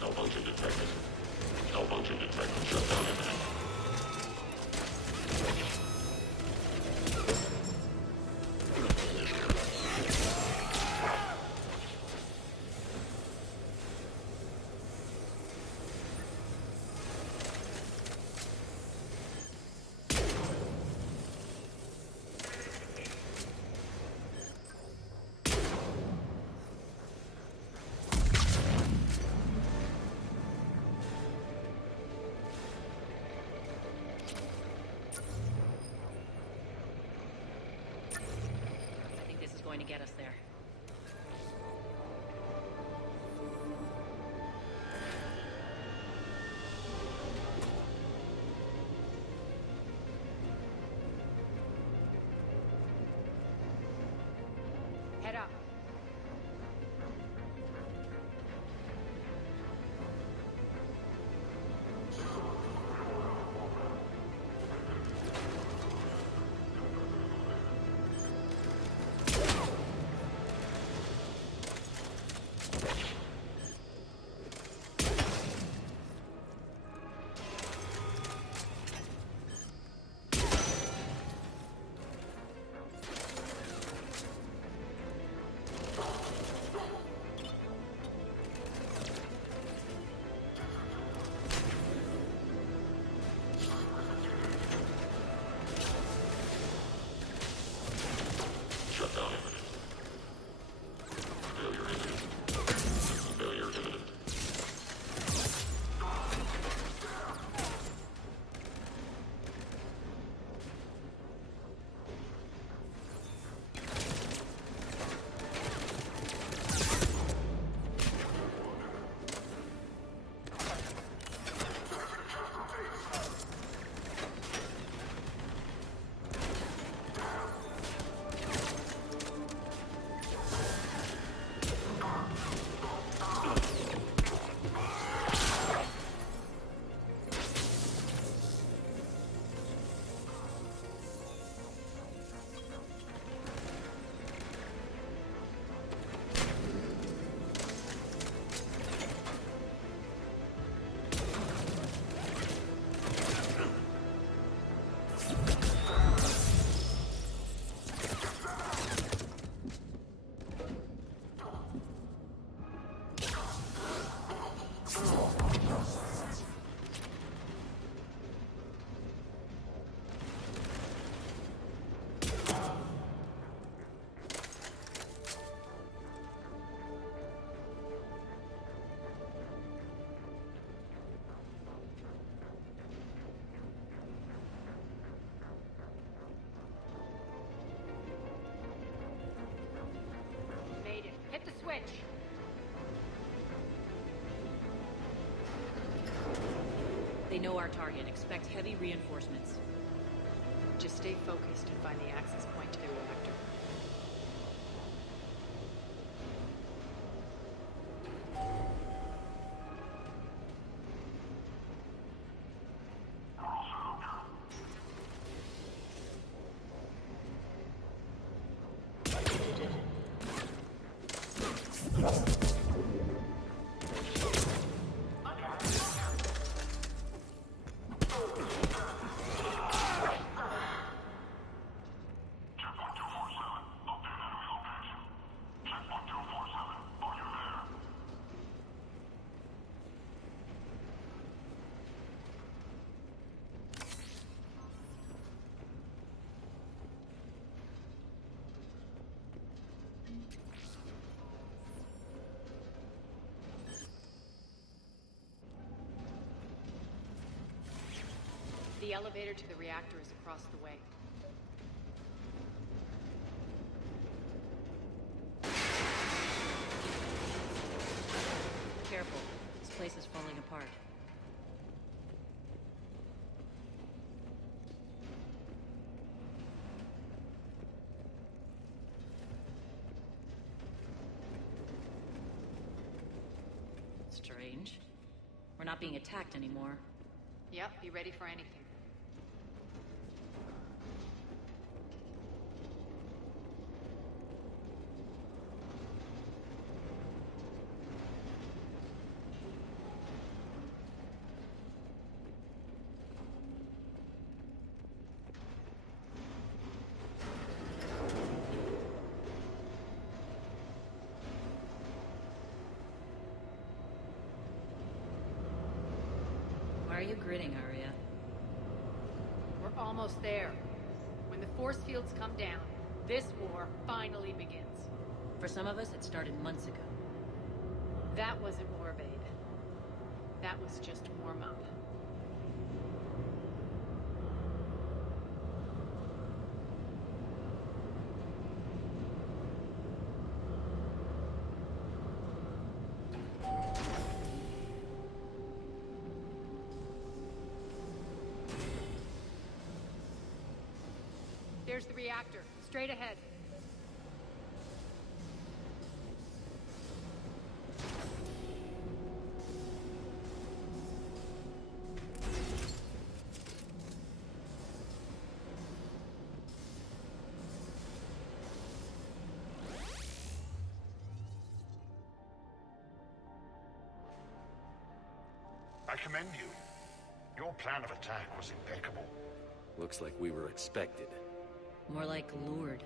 Malfunction detected. Malfunction detected. Shutdown imminent. Going to get us there. Head up. switch! They know our target. Expect heavy reinforcements. Just stay focused and find the access point to the reactor. The elevator to the reactor is across the way. Careful. This place is falling apart. Strange. We're not being attacked anymore. Yep, be ready for anything. Why are you grinning, Arya? We're almost there. When the force fields come down, this war finally begins. For some of us, it started months ago. That wasn't war, babe. That was just warm-up. There's the reactor, straight ahead. I commend you. Your plan of attack was impeccable. Looks like we were expected. More like lured.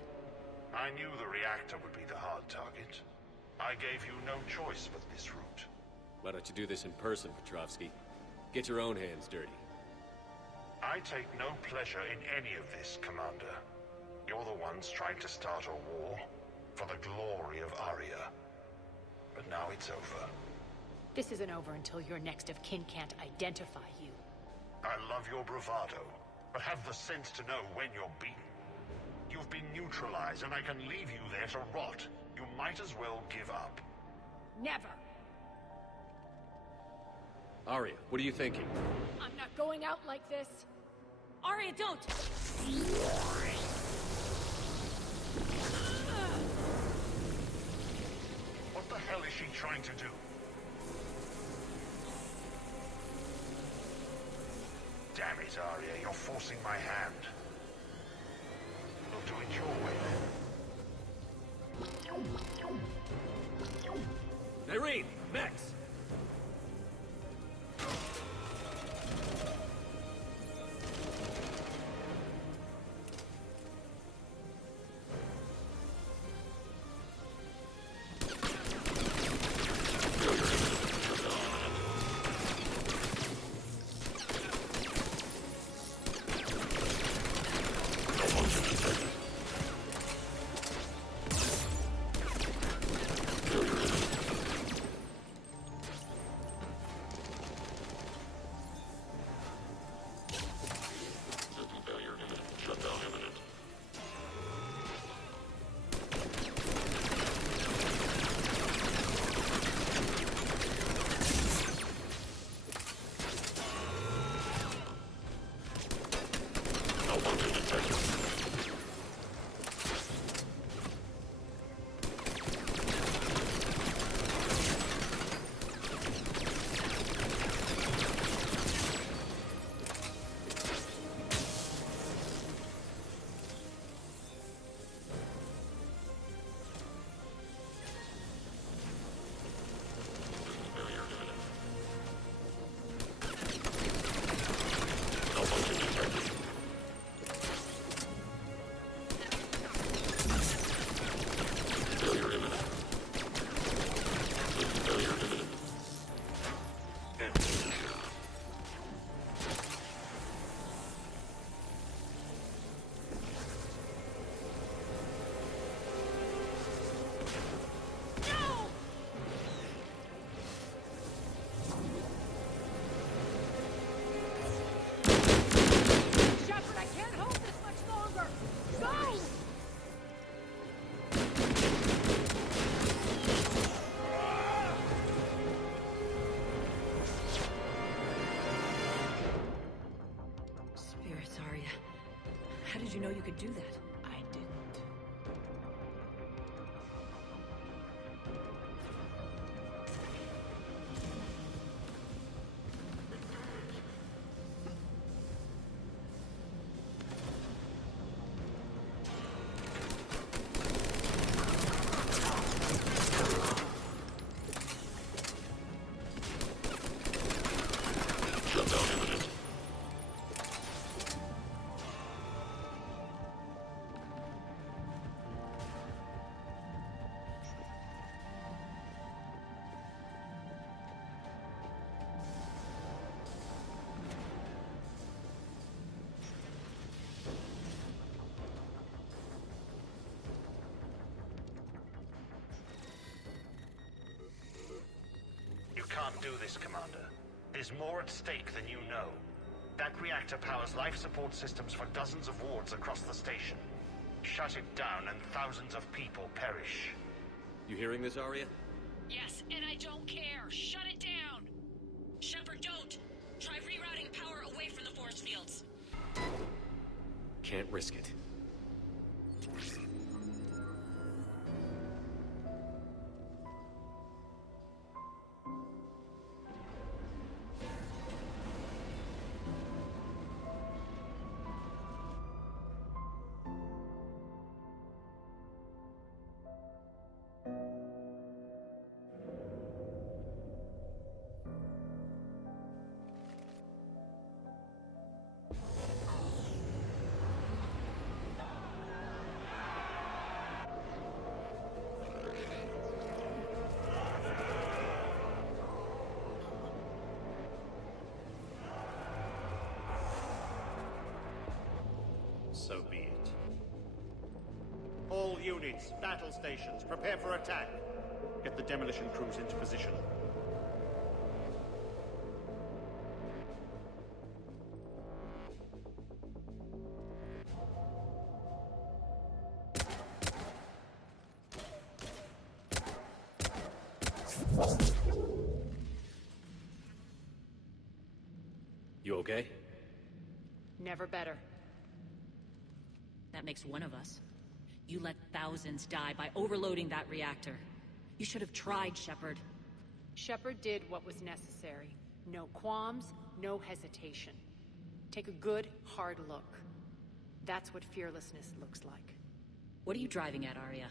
I knew the reactor would be the hard target. I gave you no choice but this route. Why don't you do this in person, Petrovsky? Get your own hands dirty. I take no pleasure in any of this, Commander. You're the ones trying to start a war for the glory of Arya. But now it's over. This isn't over until your next of kin can't identify you. I love your bravado, but have the sense to know when you're beaten. You've been neutralized, and I can leave you there to rot. You might as well give up. Never! Arya, what are you thinking? I'm not going out like this! Arya, don't! What the hell is she trying to do? Damn it, Arya, you're forcing my hand. We'll do it your way, then. Irene! Max! did you know you could do that? I didn't. You can't do this, Commander. There's more at stake than you know. That reactor powers life support systems for dozens of wards across the station. Shut it down and thousands of people perish. You hearing this, Arya? Yes, and I don't care. Shut it down. Shepard, don't. Try rerouting power away from the force fields. Can't risk it. So be it. All units, battle stations, prepare for attack. Get the demolition crews into position. You okay? Never better. That makes one of us. You let thousands die by overloading that reactor. You should have tried, Shepard. Shepard did what was necessary. No qualms, no hesitation. Take a good, hard look. That's what fearlessness looks like. What are you driving at, Arya?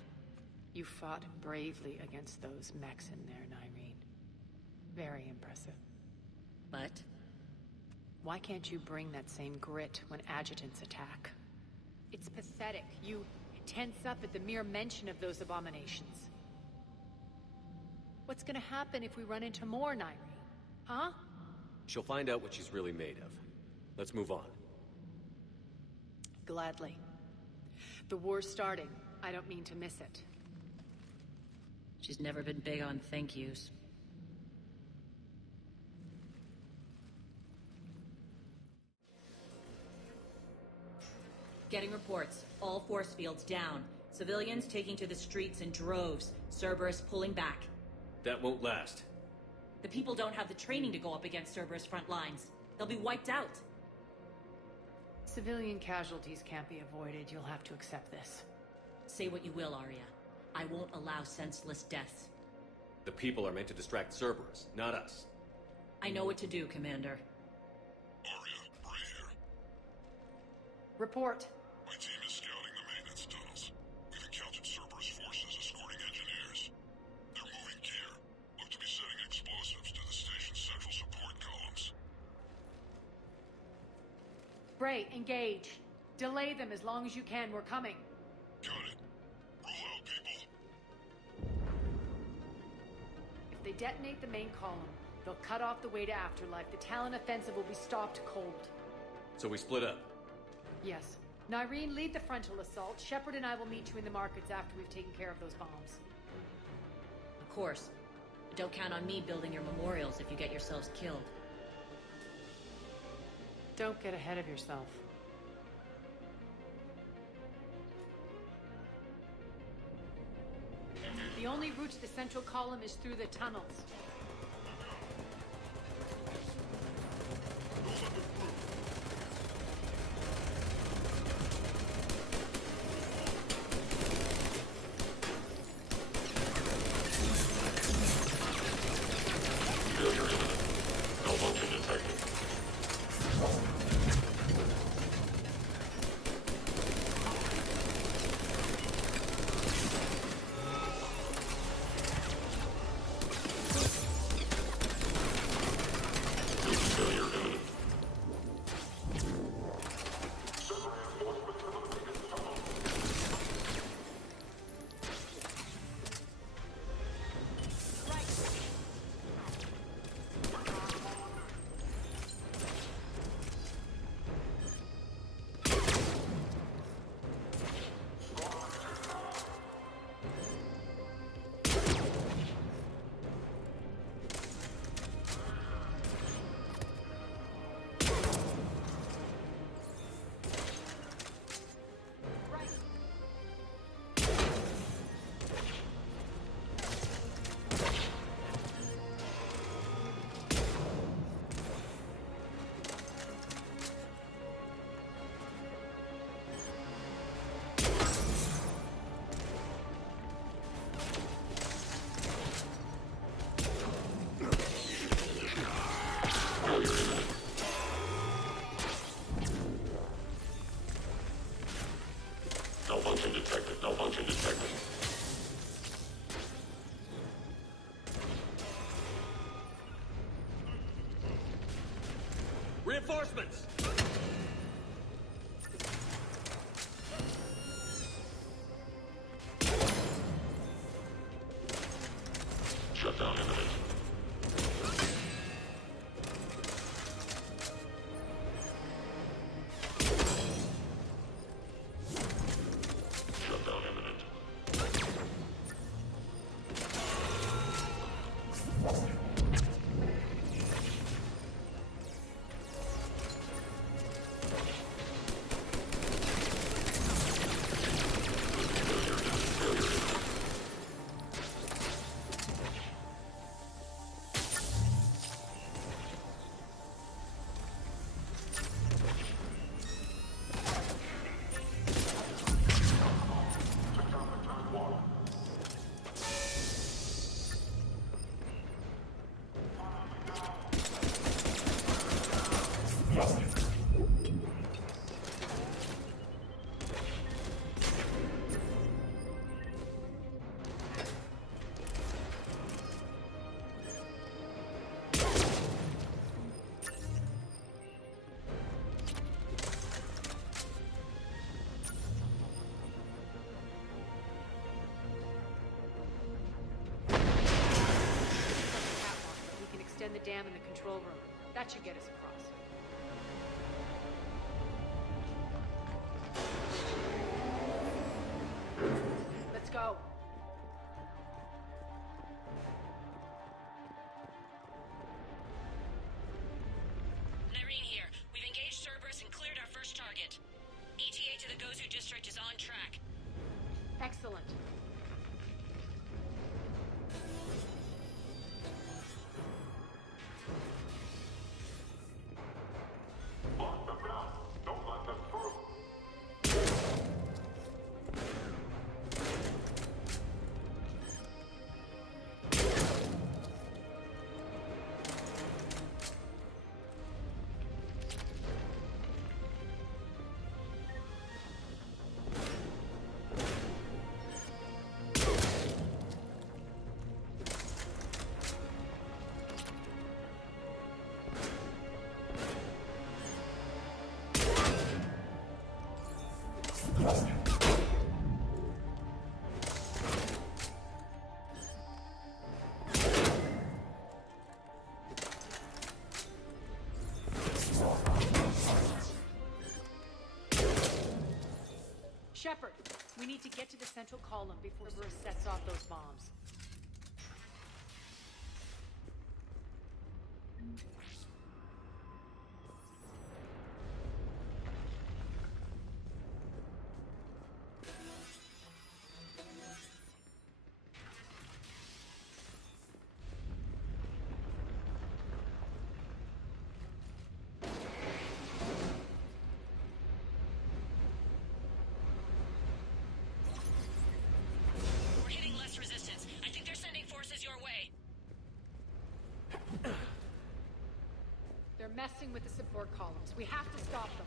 You fought bravely against those mechs in there, Nyreen. Very impressive. But? Why can't you bring that same grit when adjutants attack? It's pathetic. You tense up at the mere mention of those abominations. What's gonna happen if we run into more, Nyreen? Huh? She'll find out what she's really made of. Let's move on. Gladly. The war's starting. I don't mean to miss it. She's never been big on thank yous. Getting reports. All force fields down. Civilians taking to the streets in droves. Cerberus pulling back. That won't last. The people don't have the training to go up against Cerberus front lines. They'll be wiped out. Civilian casualties can't be avoided. You'll have to accept this. Say what you will, Arya. I won't allow senseless deaths. The people are meant to distract Cerberus, not us. I know what to do, Commander. Arya, Bray here. Report. My team is scouting the maintenance tunnels. We've encountered Cerberus forces escorting engineers. They're moving gear. Look to be setting explosives to the station's central support columns. Bray, engage. Delay them as long as you can. We're coming. Got it. Rule out, people. If they detonate the main column, they'll cut off the way to Afterlife. The Talon offensive will be stopped cold. So we split up. Yes. Nyreen, lead the frontal assault. Shepard and I will meet you in the markets after we've taken care of those bombs. Of course. But don't count on me building your memorials if you get yourselves killed. Don't get ahead of yourself. The only route to the central column is through the tunnels. Malfunction detected. Malfunction detected. Reinforcements! Shutdown imminent. Shutdown imminent. Extend the dam in the control room. That should get us across. Let's go. Irene here. We've engaged Cerberus and cleared our first target. ETA to the Gozu district is on track. Excellent. Shepard, we need to get to the central column before Cerberus sets off those bombs. We're hitting less resistance. I think they're sending forces your way. They're messing with the support columns. We have to stop them.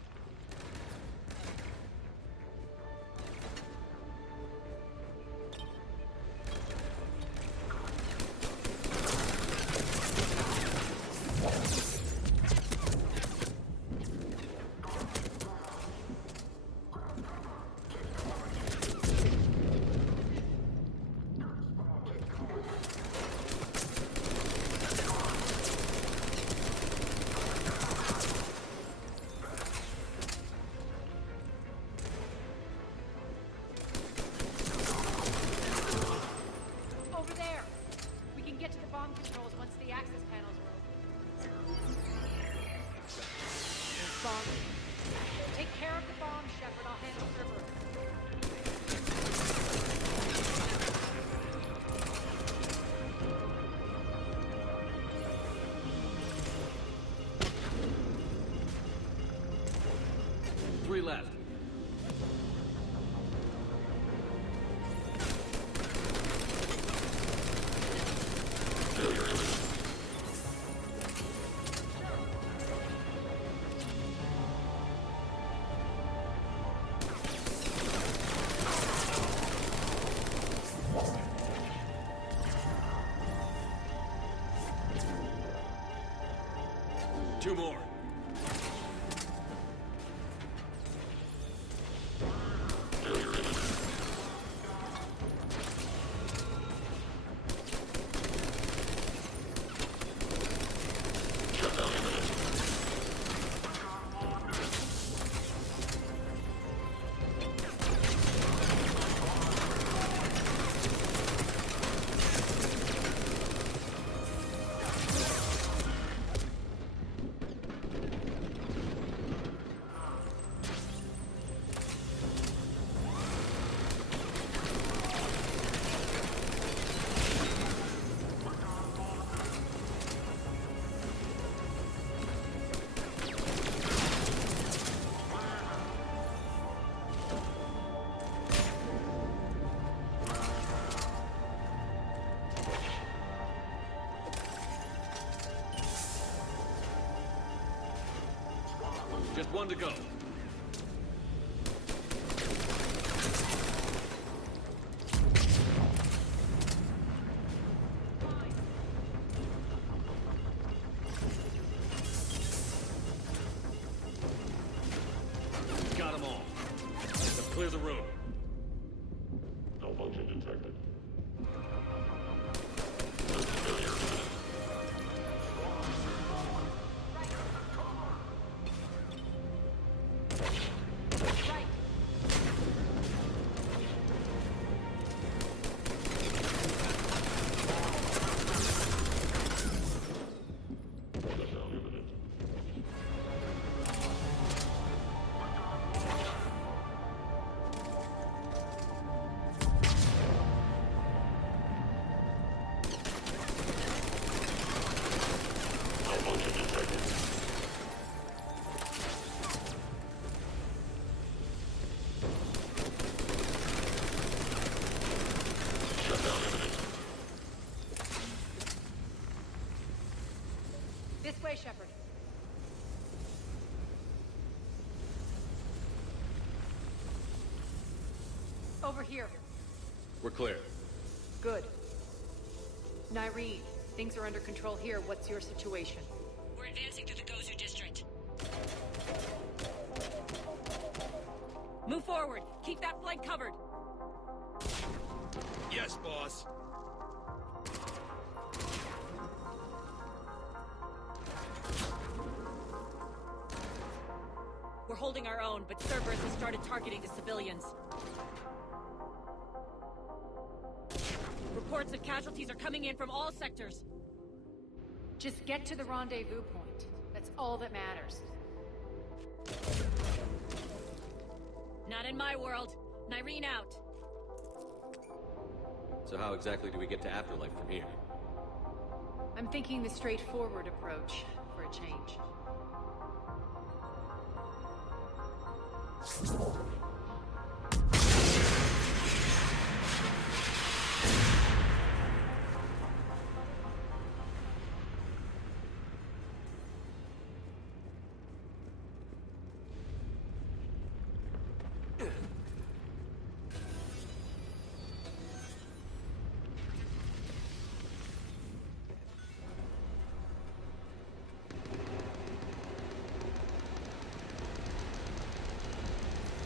2 more. Just 1 to go. Got them all. Let's clear the room. Malfunction detected. This way, Shepard. Over here. We're clear. Good. Nyreen, things are under control here. What's your situation? We're advancing through the Gozu district. Move forward. Keep that flank covered. Yes, boss. We're holding our own, but Cerberus has started targeting the civilians. Reports of casualties are coming in from all sectors. Just get to the rendezvous point. That's all that matters. Not in my world. Nyreen out. So how exactly do we get to Afterlife from here? I'm thinking the straightforward approach for a change.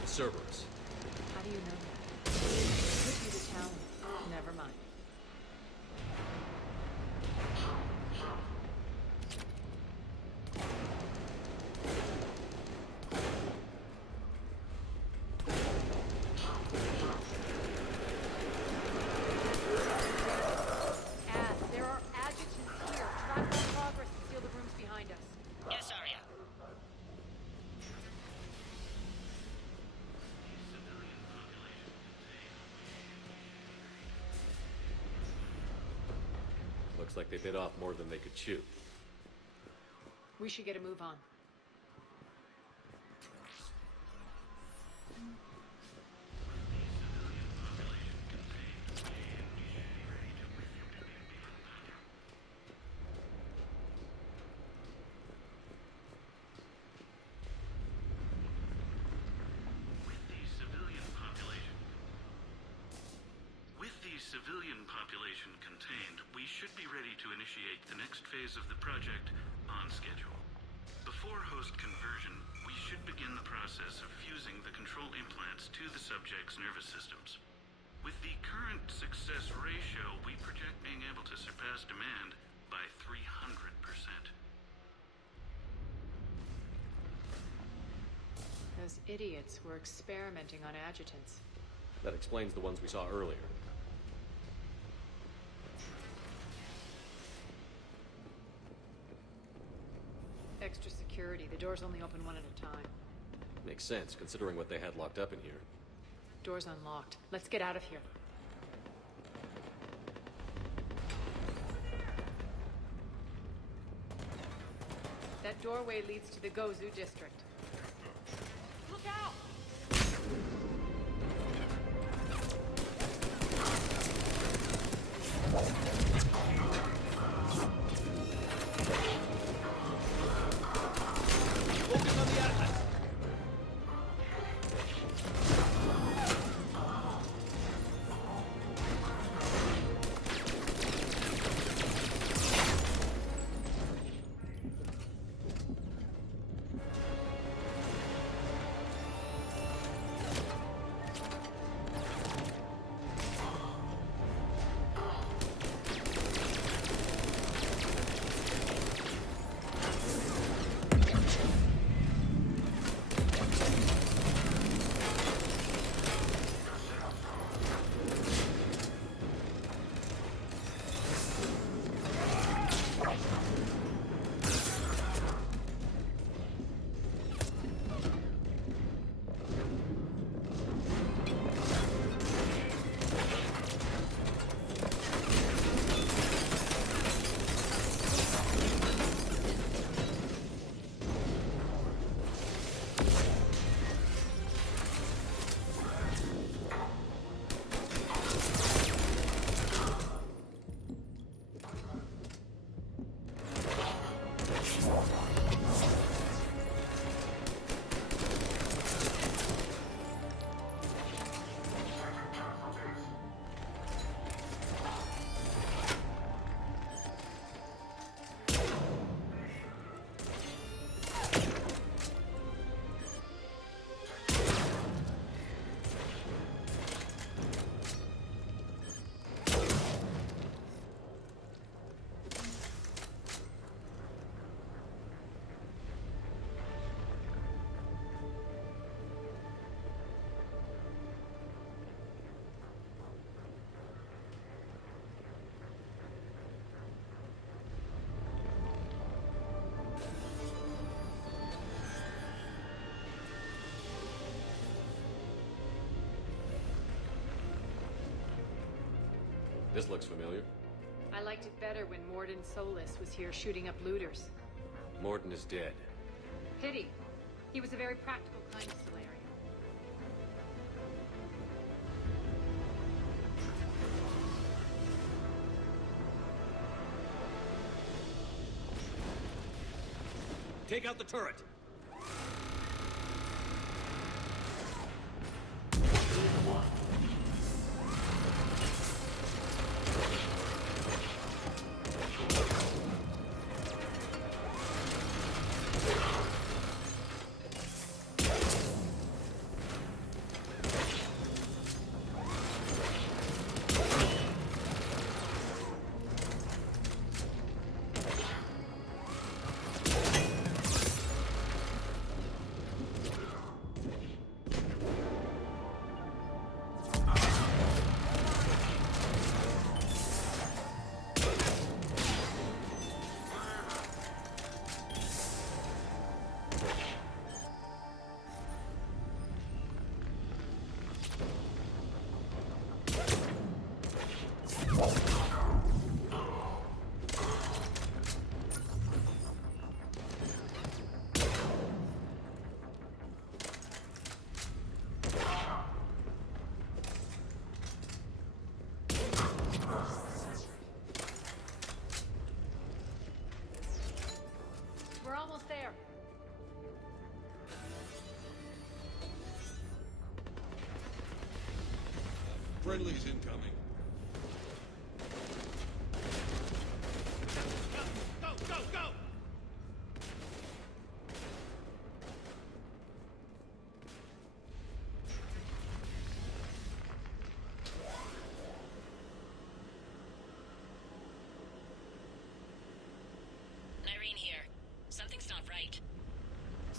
Cerberus. How do you know that? Took you to town. Never mind. There are adjutants here. Track our progress and seal the rooms behind us. Yes, Arya. Looks like they bit off more than they could chew. We should get a move on. Civilian population contained, we should be ready to initiate the next phase of the project on schedule. Before host conversion, we should begin the process of fusing the control implants to the subject's nervous systems. With the current success ratio, we project being able to surpass demand by 300%. Those idiots were experimenting on adjutants. That explains the ones we saw earlier. Extra security. The doors only open one at a time. Makes sense, considering what they had locked up in here. Door's unlocked. Let's get out of here. That doorway leads to the Gozu district. Look out! Focus on the Atlas! This looks familiar. I liked it better when Morden Solis was here shooting up looters. Morden is dead. Pity. He was a very practical kind of Solarian. Take out the turret! We're almost there. Friendly's incoming. Go, go, go!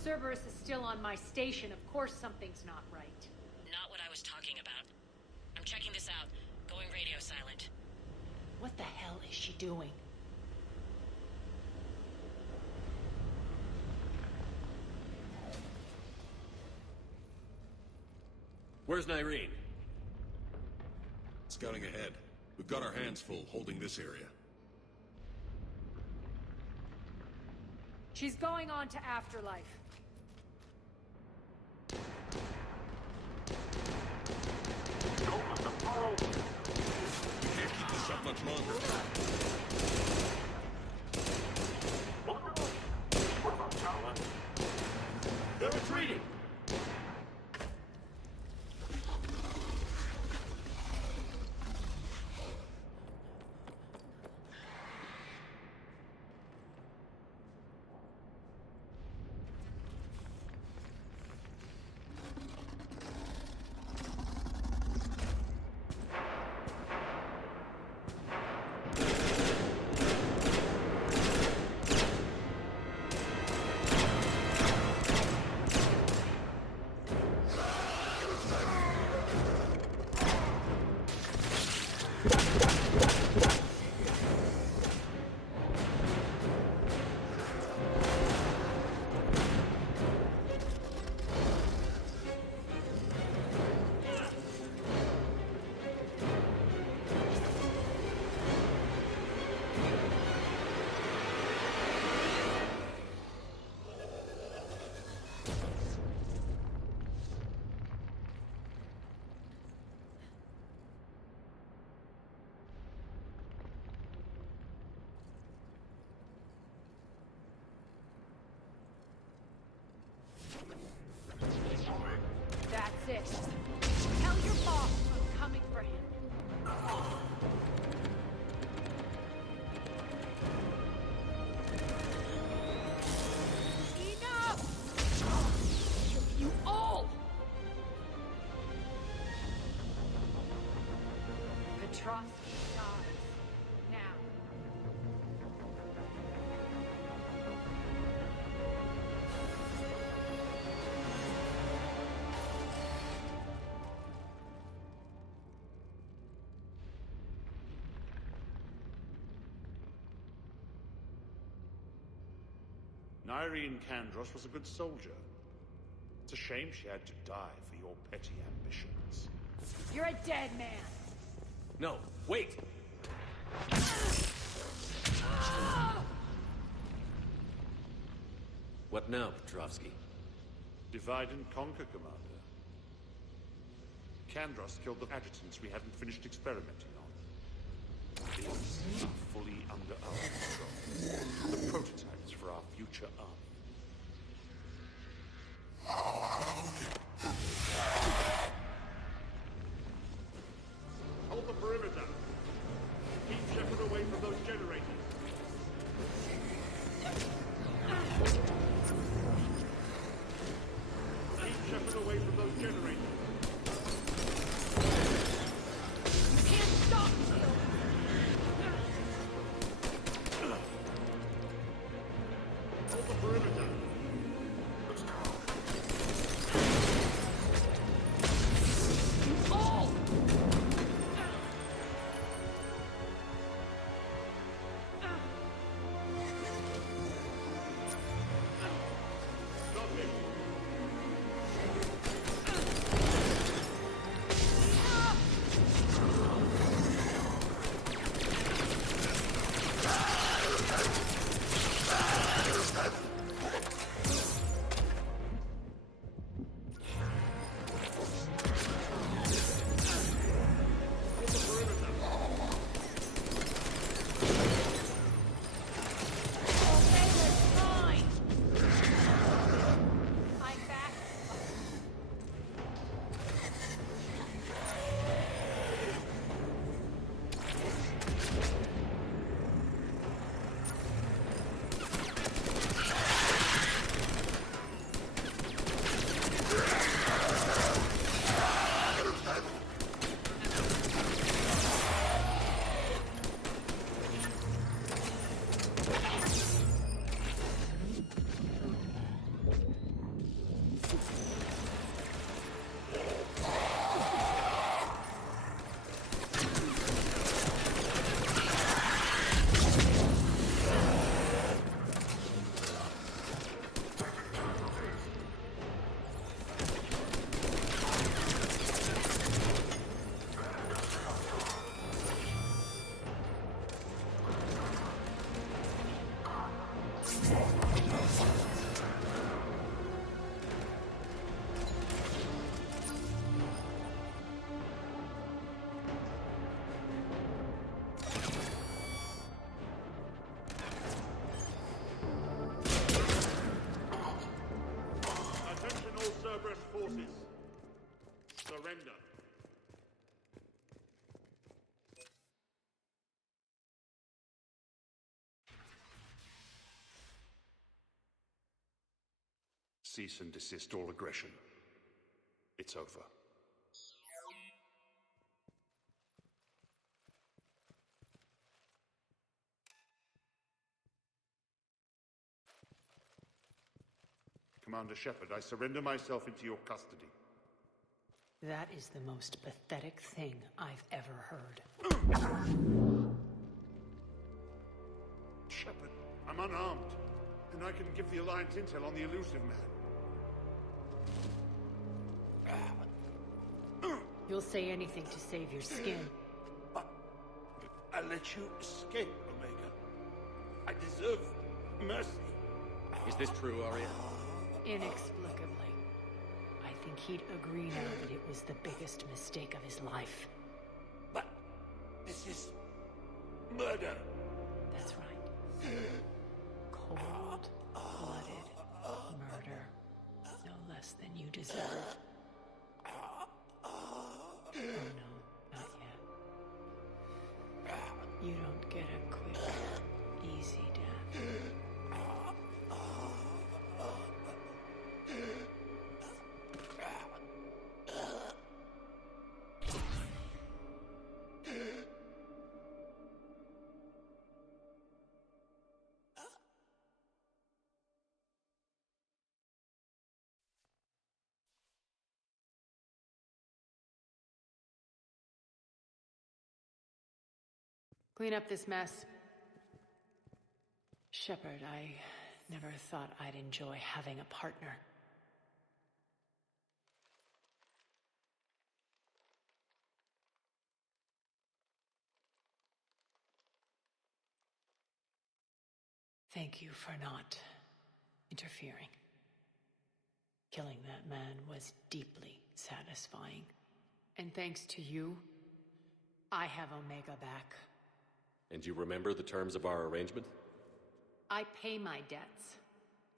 Cerberus is still on my station. Of course something's not right. Not what I was talking about. I'm checking this out. Going radio silent. What the hell is she doing? Where's Nyreen? Scouting ahead. We've got our hands full holding this area. She's going on to Afterlife. We can't keep this up much longer. They're retreating! That's it. Tell your boss I'm coming for him. Enough! You all! Petrovsky dies. Now. Nyreen Kandros was a good soldier. It's a shame she had to die for your petty ambitions. You're a dead man. No, wait! What now, Petrovsky? Divide and conquer, Commander. Kandros killed the adjutants we hadn't finished experimenting on. These are fully under our control. The prototypes for our future army. Hold the perimeter. Keep Shepard away from those generators. Keep Shepard away from those generators. You can't stop me! Hold the perimeter. surrender. Cease and desist all aggression. It's over. Commander Shepard, I surrender myself into your custody. That is the most pathetic thing I've ever heard. Shepard, I'm unarmed, and I can give the Alliance intel on the elusive man. You'll say anything to save your skin. I let you escape, Omega. I deserve mercy. Is this true, Arya? Inexplicably. I think he'd agree now that it was the biggest mistake of his life. But this is murder. That's right. Cold-blooded murder. No less than you deserve. Oh no, not yet. You don't get a quick, easy death. Clean up this mess. Shepard, I never thought I'd enjoy having a partner. Thank you for not interfering. Killing that man was deeply satisfying. And thanks to you, I have Omega back. And you remember the terms of our arrangement? I pay my debts.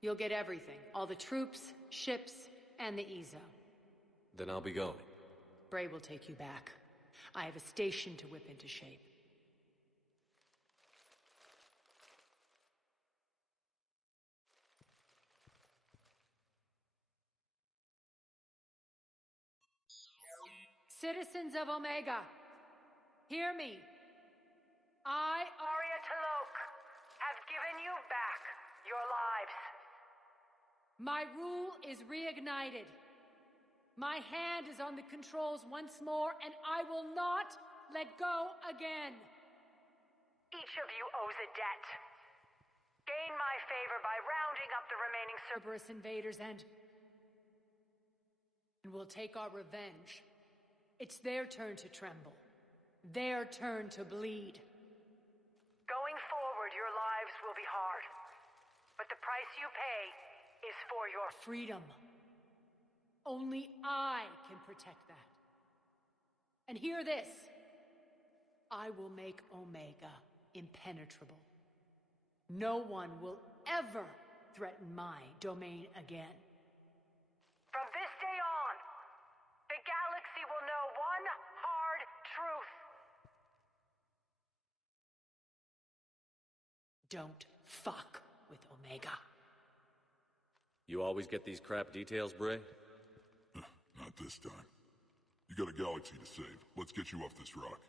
You'll get everything. All the troops, ships, and the Ezo. Then I'll be going. Bray will take you back. I have a station to whip into shape. Citizens of Omega, hear me. I, Arya T'Loak, have given you back your lives. My rule is reignited. My hand is on the controls once more, and I will not let go again. Each of you owes a debt. Gain my favor by rounding up the remaining Cerberus invaders and we'll take our revenge. It's their turn to tremble. Their turn to bleed. Going forward, your lives will be hard. But the price you pay is for your freedom. Only I can protect that. And hear this. I will make Omega impenetrable. No one will ever threaten my domain again. From this day on, the galaxy will know one hard truth. Don't fuck with Omega. You always get these crap details, Bray? Not this time. You got a galaxy to save. Let's get you off this rock.